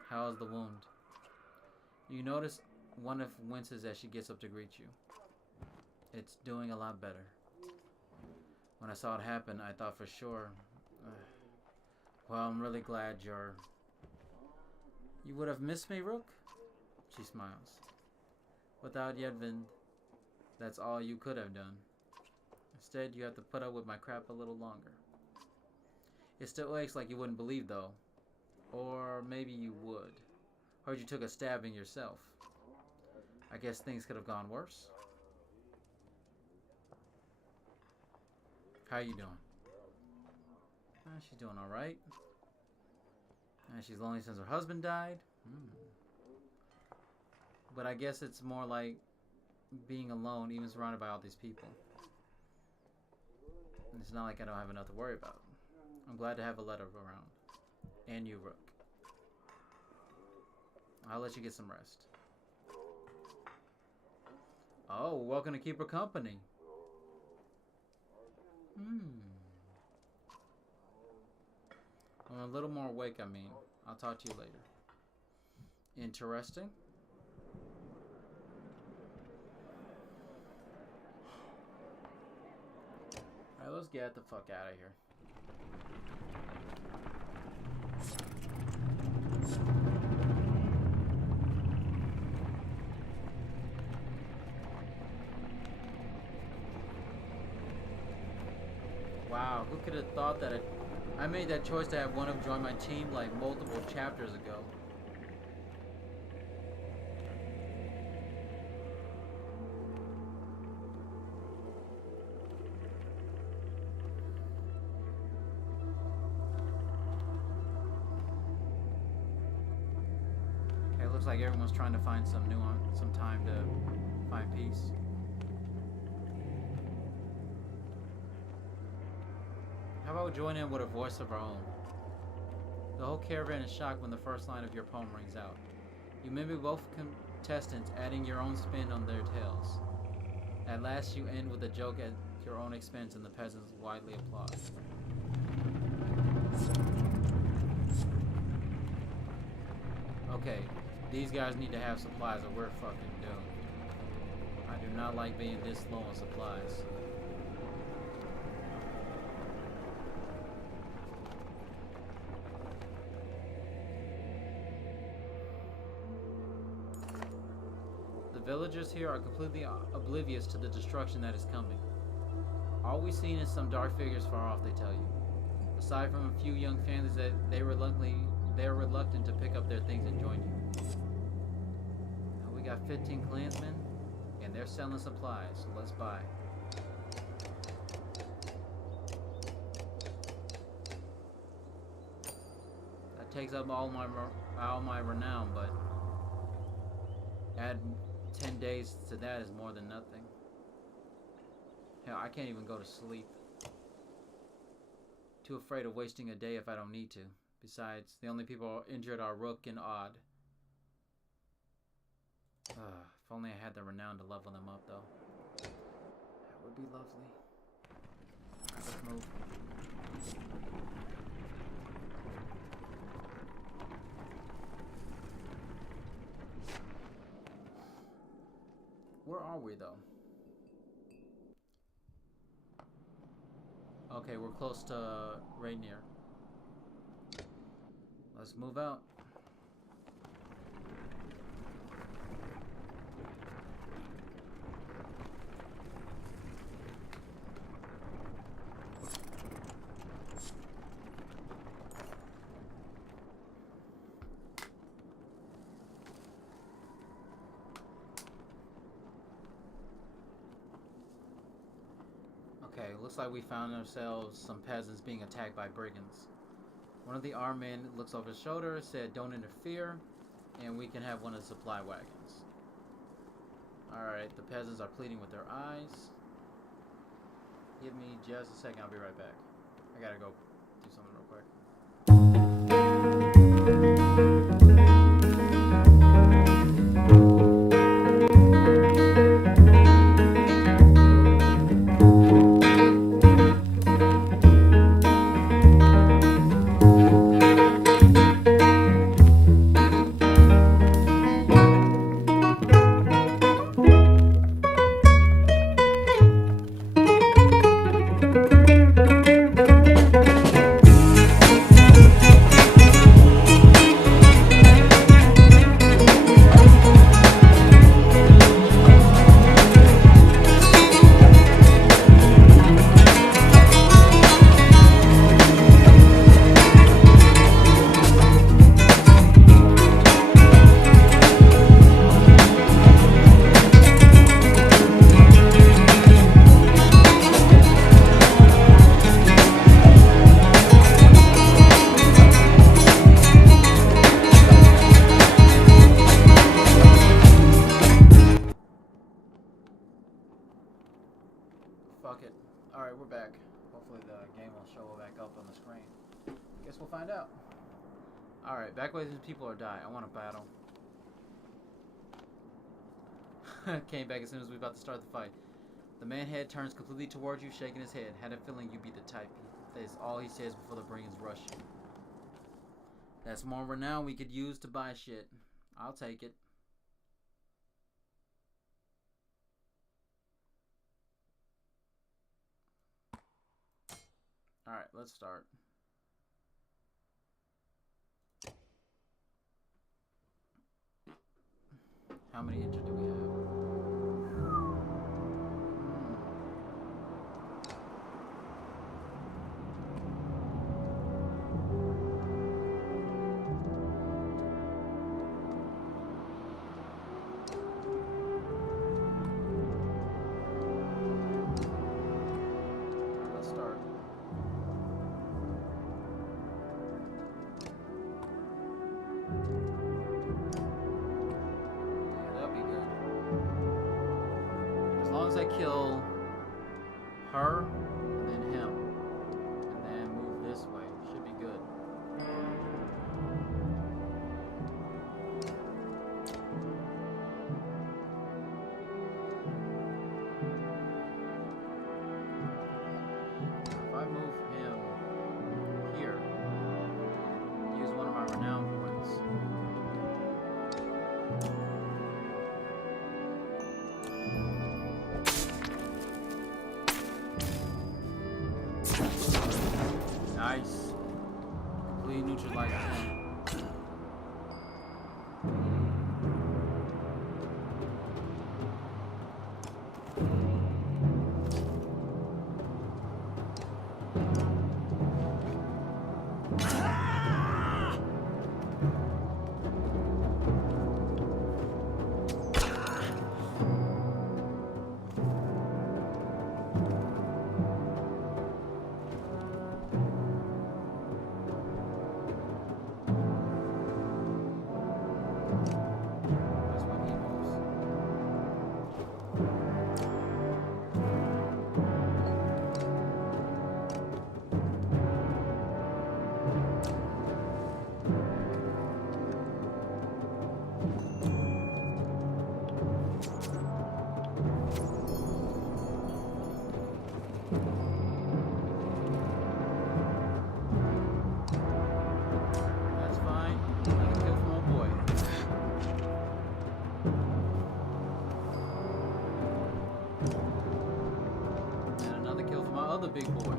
How is the wound? You notice Onuf winces as she gets up to greet you. It's doing a lot better. When I saw it happen, I thought for sure... well, I'm really glad you're... You would have missed me, Rook? She smiles. Without Yedvind, that's all you could have done. Instead, you have to put up with my crap a little longer. It still aches like you wouldn't believe, though. Or maybe you would. Heard you took a stabbing yourself. I guess things could have gone worse. How you doing? She's doing alright. She's lonely since her husband died. But I guess it's more like being alone, even surrounded by all these people. And it's not like I don't have enough to worry about. I'm glad to have a letter around. And you, Rook. I'll let you get some rest. Oh, welcome to keep her company. I'm a little more awake, I mean. I'll talk to you later. Interesting. Alright, let's get the fuck out of here. Wow, who could have thought that I made that choice to have one of them join my team like multiple chapters ago. Okay, it looks like everyone's trying to find some time to find peace. How about we join in with a voice of our own? The whole caravan is shocked when the first line of your poem rings out. You mimic both contestants, adding your own spin on their tales. At last you end with a joke at your own expense and the peasants widely applaud. Okay, these guys need to have supplies or we're fucking doomed. I do not like being this low on supplies. Villagers here are completely oblivious to the destruction that is coming. All we've seen is some dark figures far off, they tell you. Aside from a few young families that they are reluctant to pick up their things and join you. Now we got 15 clansmen, and they're selling supplies, so let's buy. That takes up all my renown, but add 10 days to that is more than nothing. Hell, I can't even go to sleep. Too afraid of wasting a day if I don't need to. Besides, the only people injured are Rook and Odd. If only I had the renown to level them up, though. That would be lovely. Alright, let's move. Where are we, though? Okay, we're close to Rainier. Let's move out. Okay, looks like we found ourselves some peasants being attacked by brigands. One of the armed men looks over his shoulder, said, "Don't interfere, and we can have one of the supply wagons." Alright, the peasants are pleading with their eyes. Give me just a second, I'll be right back. I gotta go do something real quick. Alright, we're back. Hopefully the game will show back up on the screen. Guess we'll find out. Alright, back where these people are dying. I want to battle. Came back as soon as we were about to start the fight. The man head turns completely towards you, shaking his head. Had a feeling you'd be the type. That's all he says before the brigands rush you. That's more renown we could use to buy shit. I'll take it. Alright, let's start. How many injured do we have? I kill her and then him and then move this way. Should be good. If I move him here, use one of my renown points. Nice. Completely neutralize him. Other big boy.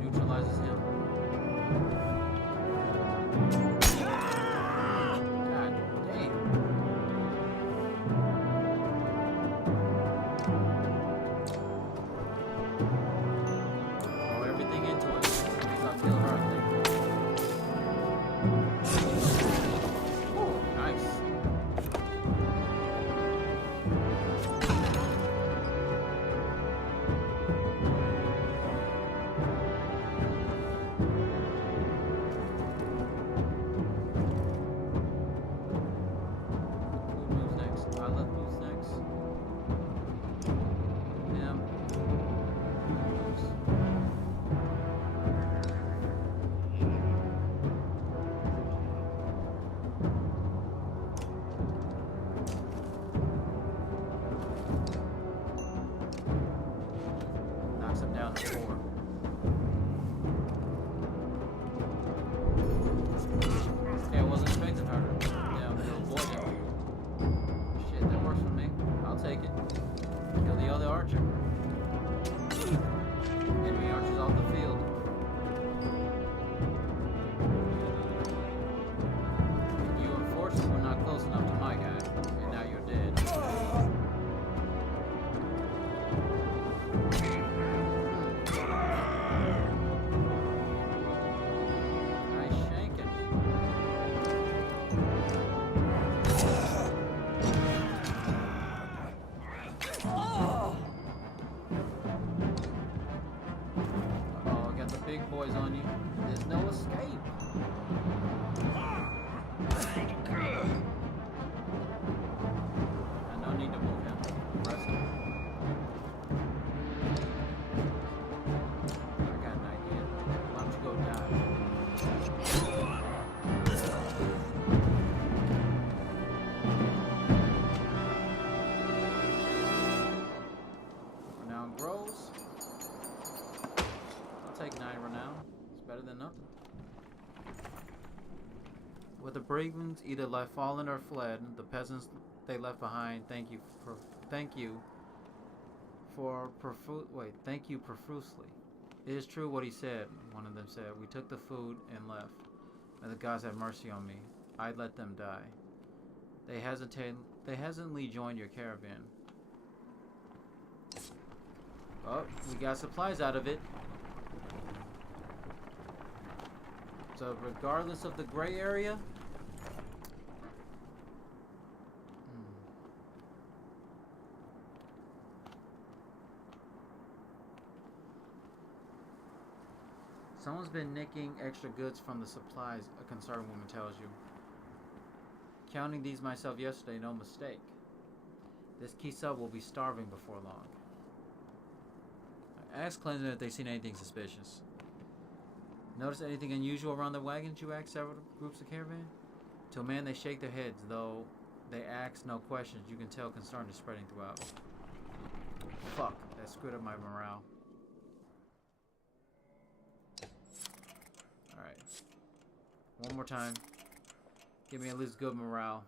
Neutralizes him. God damn. Everything into it. I'll kill her, I think. Ooh, nice. Who moves next? Lilith moves next. Him. Moves. Knocks him down to 4. Okay, I wasn't expecting her to avoid him. Shit, that works for me. I'll take it. Kill the other archer. Enemy archers off the field. You unfortunately were not close enough to my guy, and now you're dead. Nice shanking. convoys on you. There's no escape. No need to move him. Press him. I got an idea. Why don't you go die? Renown grows. I'll take 9 renown. It's better than nothing. With the brigands either left fallen or fled, the peasants they left behind thank you profusely. It is true what he said, one of them said. We took the food and left. May the gods have mercy on me. I'd let them die. They hesitantly joined your caravan. Oh, we got supplies out of it. So regardless of the gray area, someone's been nicking extra goods from the supplies, a concerned woman tells you. Counting these myself yesterday, no mistake. This Kisa will be starving before long. Ask Cleansman if they've seen anything suspicious. Notice anything unusual around the wagons, you ask several groups of caravan? To a man they shake their heads, though they ask no questions. You can tell concern is spreading throughout. Fuck, that screwed up my morale. Alright. One more time. Give me at least good morale.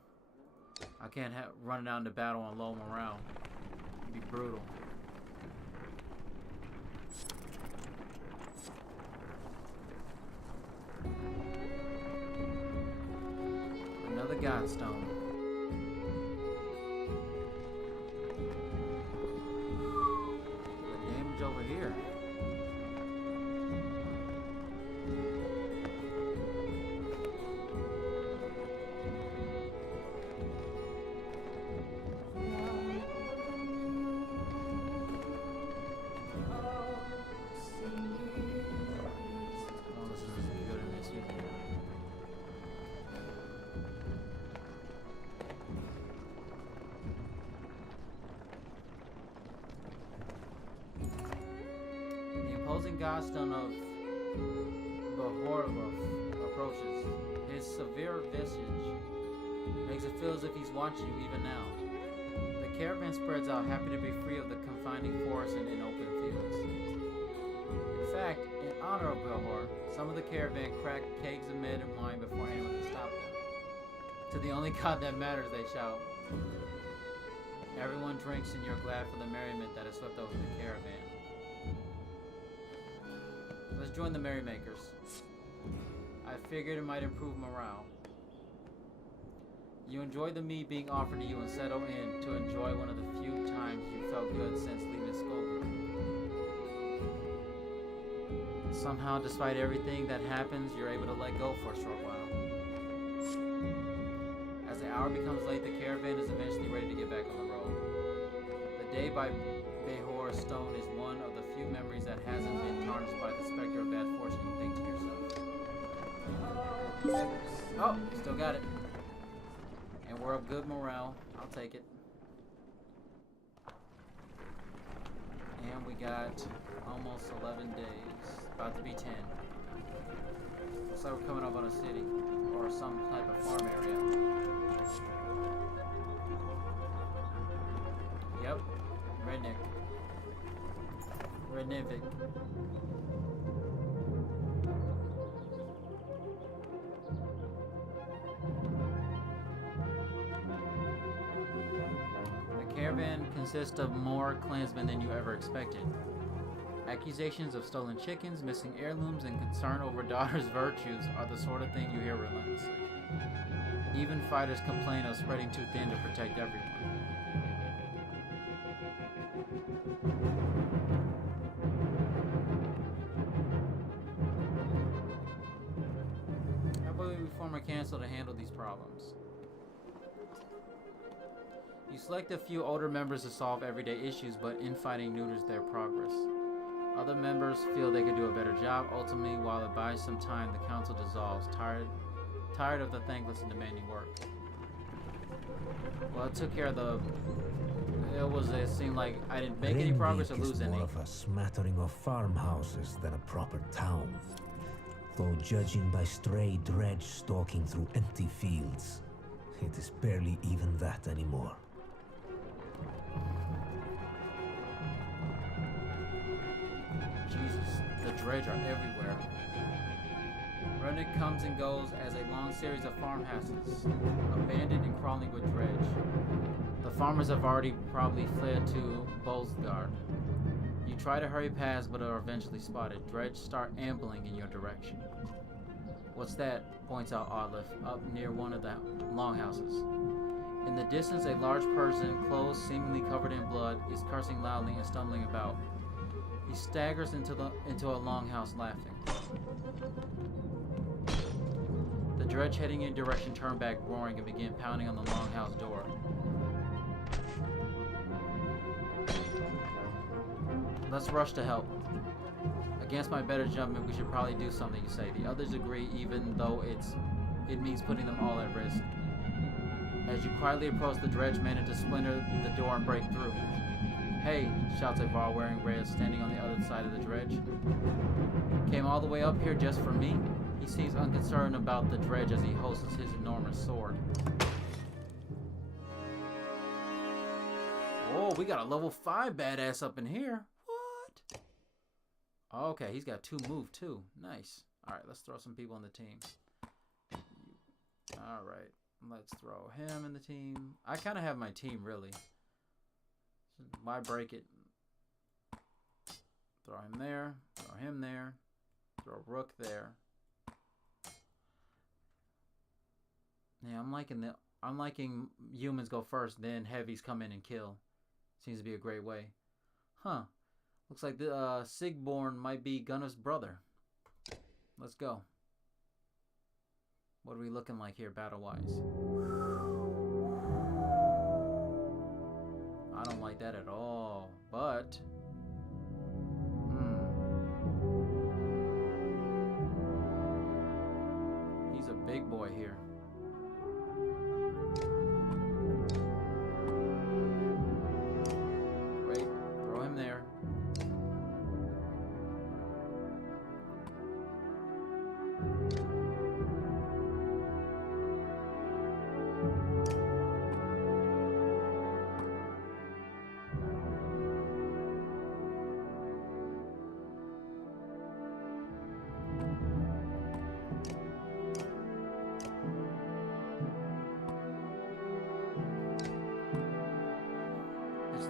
I can't run down to battle on low morale. It'd be brutal. Another Godstone. The damage over here. Godstone of Bahorov approaches. His severe visage makes it feel as if he's watching you even now. The caravan spreads out, happy to be free of the confining forest and in open fields. In fact, in honor of Bahor, some of the caravan crack kegs of mead and wine before anyone can stop them. To the only god that matters, they shout. Everyone drinks and you're glad for the merriment that has swept over the caravan. Let's join the merrymakers. I figured it might improve morale. You enjoy the mead being offered to you and settle in to enjoy one of the few times you felt good since leaving Skogan. Somehow, despite everything that happens, you're able to let go for a short while. As the hour becomes late, the caravan is eventually ready to get back on the road. The day by Bahor Stone is one of the few memories that hasn't been tarnished by the specter of bad fortune. You think to yourself. Oh, still got it. And we're of good morale. I'll take it. And we got almost 11 days. About to be 10. Looks like we're coming up on a city. Or some type of farm area. Yep. Rednevik. The caravan consists of more clansmen than you ever expected. Accusations of stolen chickens, missing heirlooms, and concern over daughters' virtues are the sort of thing you hear relentlessly. Even fighters complain of spreading too thin to protect everyone. Cancel to handle these problems. You select a few older members to solve everyday issues, but infighting neuters their progress. Other members feel they could do a better job. Ultimately, while it buys some time, the council dissolves, tired of the thankless and demanding work. Well, it took care of the... It seemed like I didn't make any progress or lose any. More of a smattering of farmhouses than a proper town. Though judging by stray dredge stalking through empty fields, it is barely even that anymore. Jesus, the dredge are everywhere. Rudnick comes and goes as a long series of farmhouses, abandoned and crawling with dredge. The farmers have already probably fled to Bolsgard. You try to hurry past, but are eventually spotted. Dredge start ambling in your direction. What's that? Points out Oddliff, up near one of the longhouses. In the distance, a large person, clothes seemingly covered in blood, is cursing loudly and stumbling about. He staggers into a longhouse, laughing. The dredge heading in direction turned back, roaring, and began pounding on the longhouse door. Let's rush to help. Against my better judgment, we should probably do something, you say. The others agree, even though it means putting them all at risk. As you quietly approach, the dredge manage to splinter the door and break through. Hey, shouts a Var wearing red, standing on the other side of the dredge. Came all the way up here just for me? He seems unconcerned about the dredge as he hosts his enormous sword. Whoa, we got a level 5 badass up in here. What? Okay, he's got 2 move too. Nice. Alright, let's throw some people in the team. Alright, let's throw him in the team. I kind of have my team, really. Why break it? Throw him there. Throw him there. Throw Rook there. Yeah, I'm liking humans go first, then heavies come in and kill. Seems to be a great way. Huh. Looks like the Sigborn might be Gunnar's brother. Let's go. What are we looking like here battle-wise? I don't like that at all, but... He's a big boy here. Great. Throw him there.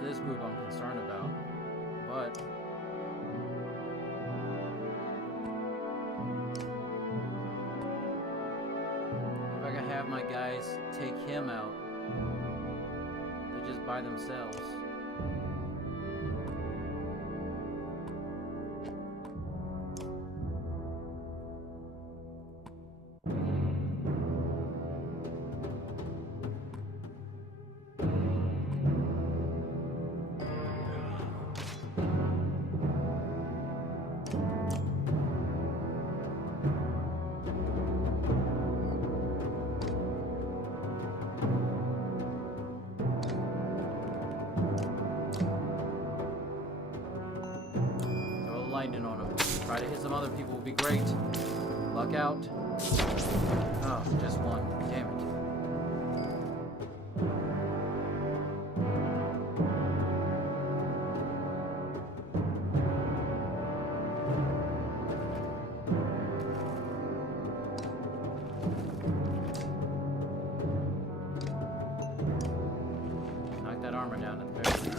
This group I'm concerned about, but if I can have my guys take him out, they're just by themselves. Lightning on him. Try to hit some other people would be great. Luck out. Oh, just one. Damn it. Knock that armor down at the very least.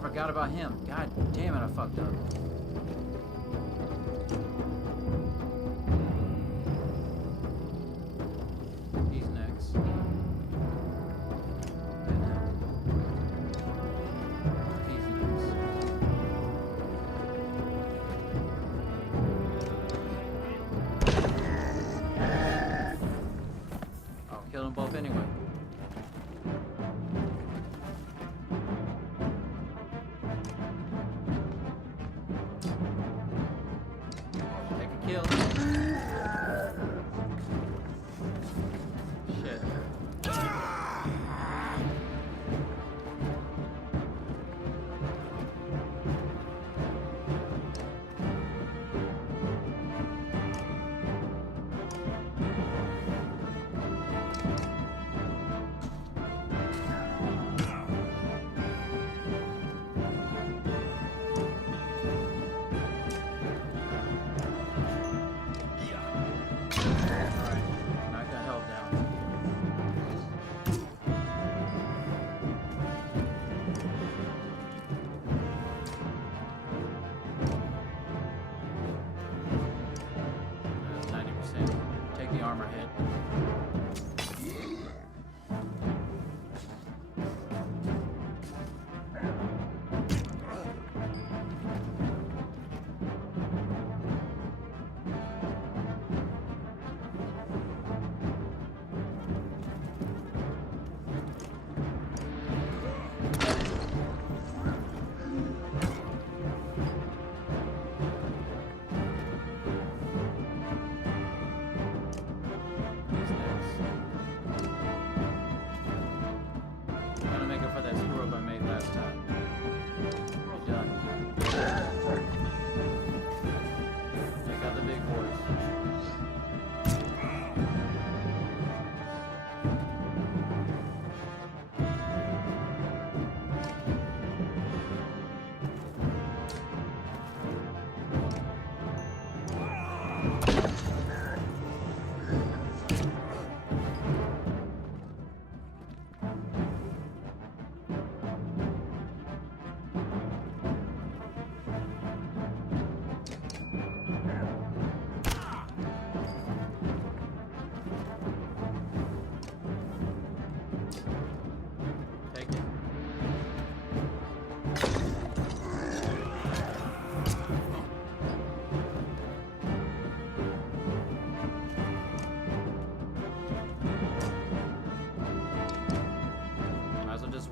Forgot about him. God damn it, I fucked up. He's next. And he's next. I'll kill them both anyway. Armor hit.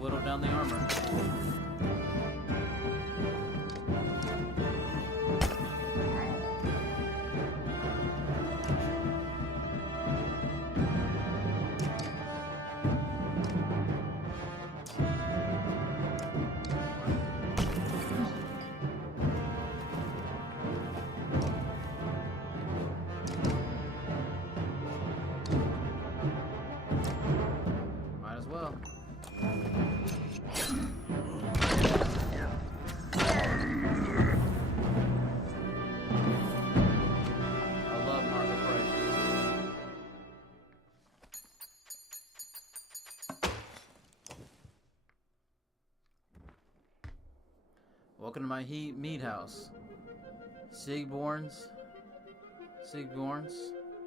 whittle down the armor. Welcome to my mead house. Siegborn's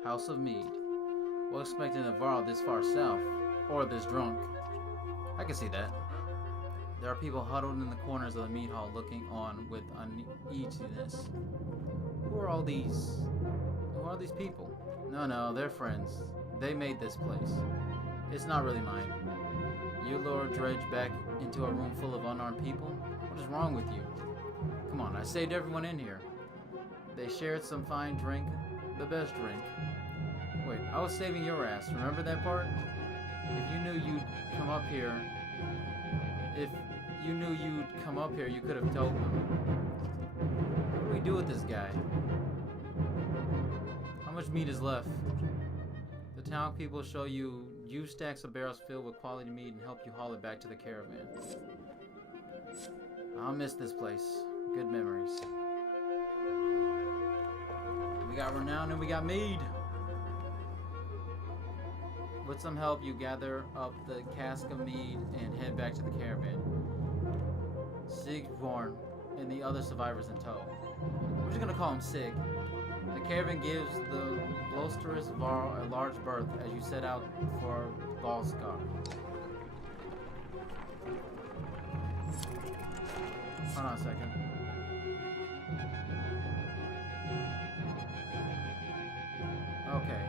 House of Mead. Well, expecting a Varl this far south, or this drunk. I can see that. There are people huddled in the corners of the mead hall looking on with uneasiness. Who are these people? No, they're friends. They made this place. It's not really mine. You lure Dredge back into a room full of unarmed people? What is wrong with you? Come on, I saved everyone in here. They shared some fine drink, the best drink. Wait, I was saving your ass, remember that part? If you knew you'd come up here, you could have told them. What do we do with this guy? How much meat is left? The town people show you stacks of barrels filled with quality meat and help you haul it back to the caravan. I'll miss this place. Good memories. We got renown and we got mead. With some help, you gather up the cask of mead and head back to the caravan. Siegborn and the other survivors in tow. We're just gonna call him Sig. The caravan gives the blusterous Varl a large berth as you set out for Volskar. Hold on a second. Okay.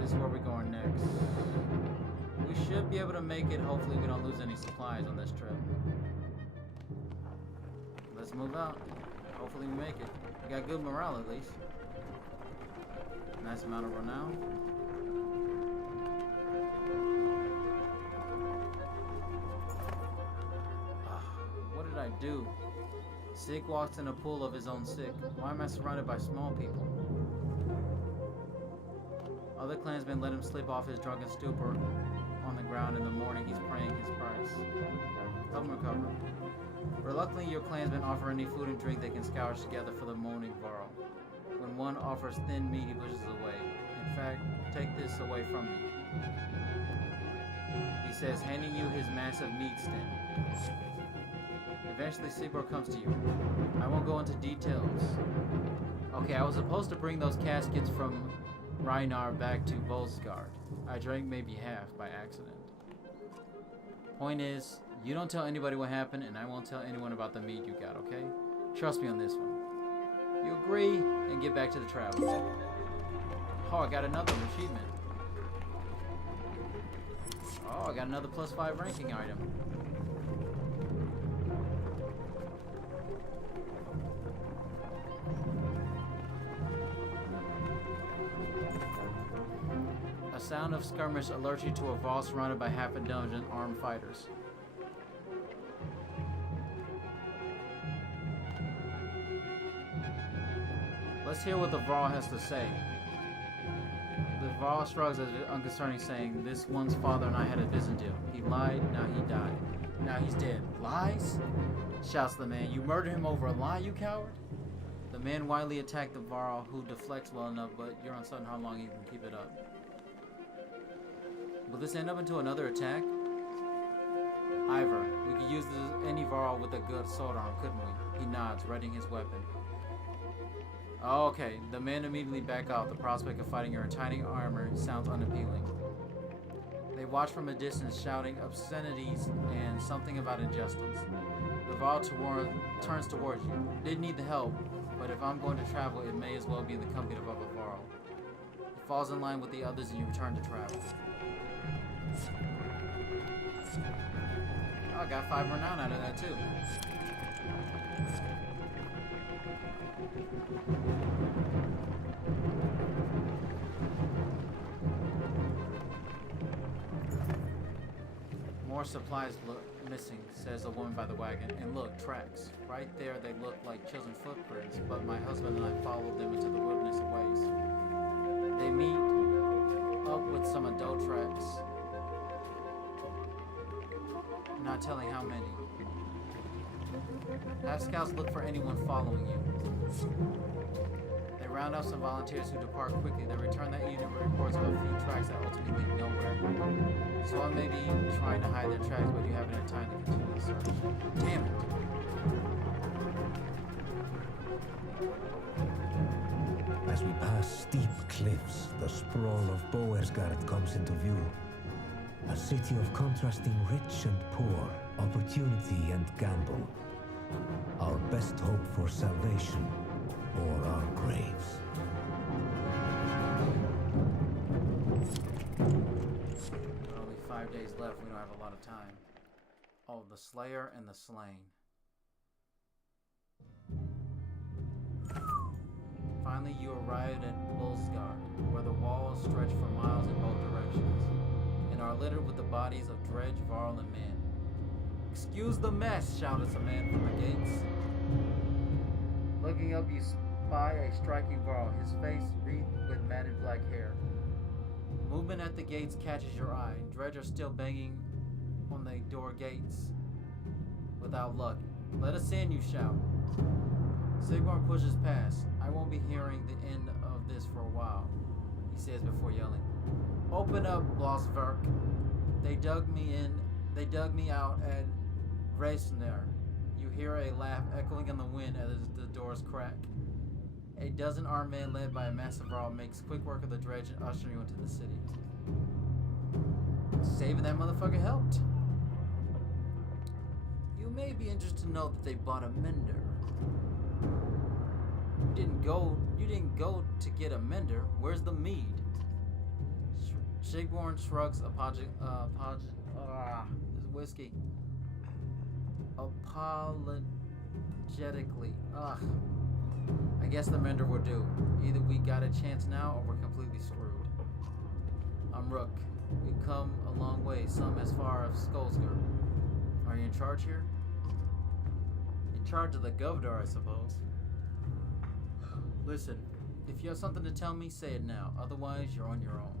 This is where we're going next. We should be able to make it. Hopefully we don't lose any supplies on this trip. Let's move out. Hopefully we make it. We got good morale at least. Nice amount of renown. What did I do? Sig walks in a pool of his own sick. Why am I surrounded by small people? Other clansmen let him slip off his drunken stupor on the ground. In the morning he's praying his price. Help him recover. Reluctantly, your clansmen offer any food and drink they can scourge together for the moaning Varl. When one offers thin meat, he pushes away. In fact, take this away from me. He says, handing you his massive meat stand. Eventually, Sigbor comes to you. I won't go into details. Okay, I was supposed to bring those caskets from Rhinar back to Volskar. I drank maybe half by accident. Point is, you don't tell anybody what happened, and I won't tell anyone about the meat you got, okay? Trust me on this one. You agree, and get back to the travel. Oh, I got another achievement. Oh, I got another +5 ranking item. A sound of skirmish alerts you to a vault surrounded by half a dozen armed fighters. Let's hear what the Varl has to say. The Varl shrugs as if unconcerning, saying, "This one's father and I had a business deal. He lied, now he died. Now he's dead." Lies? Shouts the man. You murdered him over a lie, you coward? The man wildly attacked the Varl, who deflects well enough, but you're uncertain how long he can keep it up. Will this end up into another attack? Ivor, we could use any Varl with a good sword arm, couldn't we? He nods, readying his weapon. Oh, okay, the men immediately back off. The prospect of fighting your tiny armor sounds unappealing. They watch from a distance, shouting obscenities and something about injustice. The Varl turns towards you. Didn't need the help, but if I'm going to travel, it may as well be in the company of other Varl. He falls in line with the others and you return to travel. Oh, I got 5 renown out of that too. More supplies look missing, says a woman by the wagon. And look, tracks. Right there they look like children's footprints, but my husband and I followed them into the wilderness of ways. They meet up with some adult tracks. Not telling how many. Have scouts look for anyone following you. They round up some volunteers who depart quickly. They return that unit with reports of a few tracks that ultimately lead nowhere. Someone may be trying to hide their tracks, but you haven't had time to continue the search. Damn it! As we pass steep cliffs, the sprawl of Boersgard comes into view. A city of contrasting rich and poor, opportunity and gamble. Our best hope for salvation, or our graves. Only 5 days left, we don't have a lot of time. Oh, the Slayer and the Slain. Finally, you arrived at Boersgard, where the walls stretch for miles in both directions, and are littered with the bodies of Dredge, Varl, and Man. Excuse the mess, shouted a man from the gates. Looking up, you spy a striking Varl, his face wreathed with matted black hair. Movement at the gates catches your eye. Dredge are still banging on the door gates. Without luck. Let us in, you shout. Sigmar pushes past. I won't be hearing the end of this for a while, he says before yelling. Open up, Blossverk. They dug me out at Reisner. You hear a laugh echoing in the wind as the doors crack. A dozen armed men led by a massive Varl makes quick work of the dredge and usher you into the city. Saving that motherfucker helped. You may be interested to know that they bought a mender. You didn't go to get a mender. Where's the mead? Sigborn shrugs this whiskey. Apologetically. Ugh. I guess the mender will do. Either we got a chance now or we're completely screwed. I'm Rook. We've come a long way, some as far as Skullsgard. Are you in charge here? In charge of the governor, I suppose. Listen, if you have something to tell me, say it now. Otherwise, you're on your own.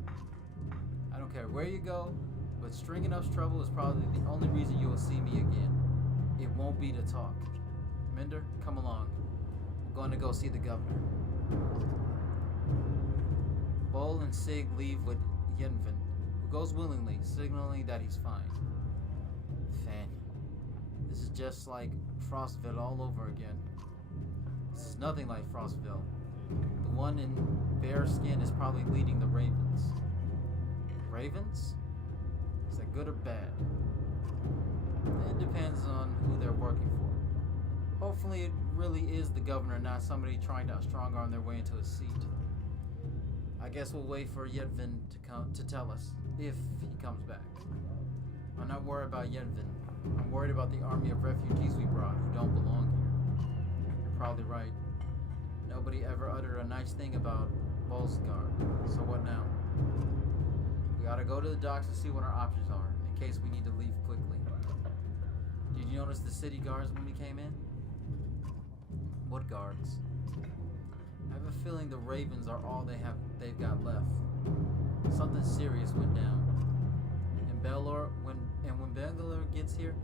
I don't care where you go, but stringing up trouble is probably the only reason you will see me again. It won't be to talk. Mender, come along. We're going to go see the governor. Bol and Sig leave with Yenvin, who goes willingly, signaling that he's fine. Fan. This is just like Frostville all over again. This is nothing like Frostville. The one in bare skin is probably leading the Ravens. Ravens? Is that good or bad? It depends on who they're working for. Hopefully it really is the governor, not somebody trying to strong-arm their way into a seat. I guess we'll wait for Yenvin to tell us, if he comes back. I'm not worried about Yenvin. I'm worried about the army of refugees we brought who don't belong here. You're probably right. Nobody ever uttered a nice thing about Boersgard. So what now? We ought to go to the docks and see what our options are, in case we need to leave quickly. Did you notice the city guards when we came in? What guards? I have a feeling the Ravens are all they've got left. Something serious went down. And when Bangalore gets here,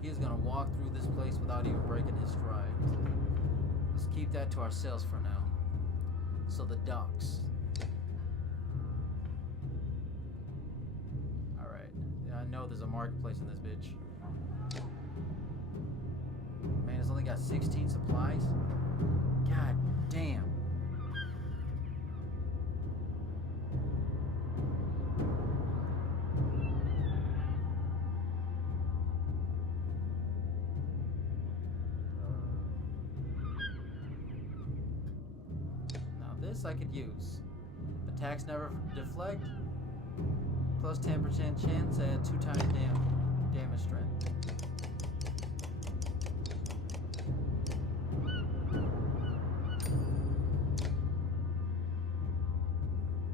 he is gonna walk through this place without even breaking his stride. Let's keep that to ourselves for now. So the docks. Alright. Yeah, I know there's a marketplace in this bitch. Man, it's only got 16 supplies? God damn. Now this I could use. Attacks never deflect. Plus 10% chance at 2 times damage strength.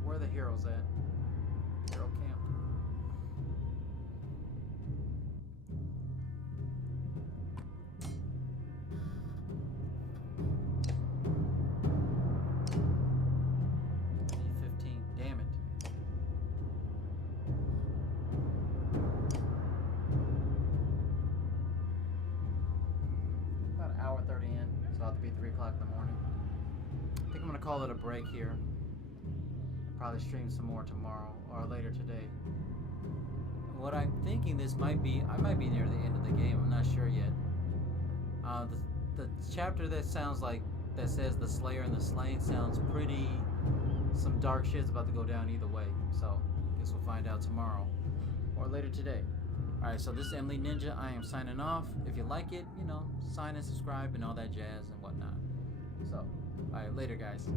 Where are the heroes at? Hero camp. Be 3 o'clock in the morning. I think I'm gonna call it a break here. Probably stream some more tomorrow or later today. What I'm thinking this might be, I might be near the end of the game. I'm not sure yet. The chapter that sounds like that says the Slayer and the Slain sounds pretty. Some dark shit's about to go down either way. So guess we'll find out tomorrow or later today. Alright, so this is Emily Ninja. I am signing off. If you like it, you know, sign and subscribe and all that jazz and whatnot. So, alright, later guys.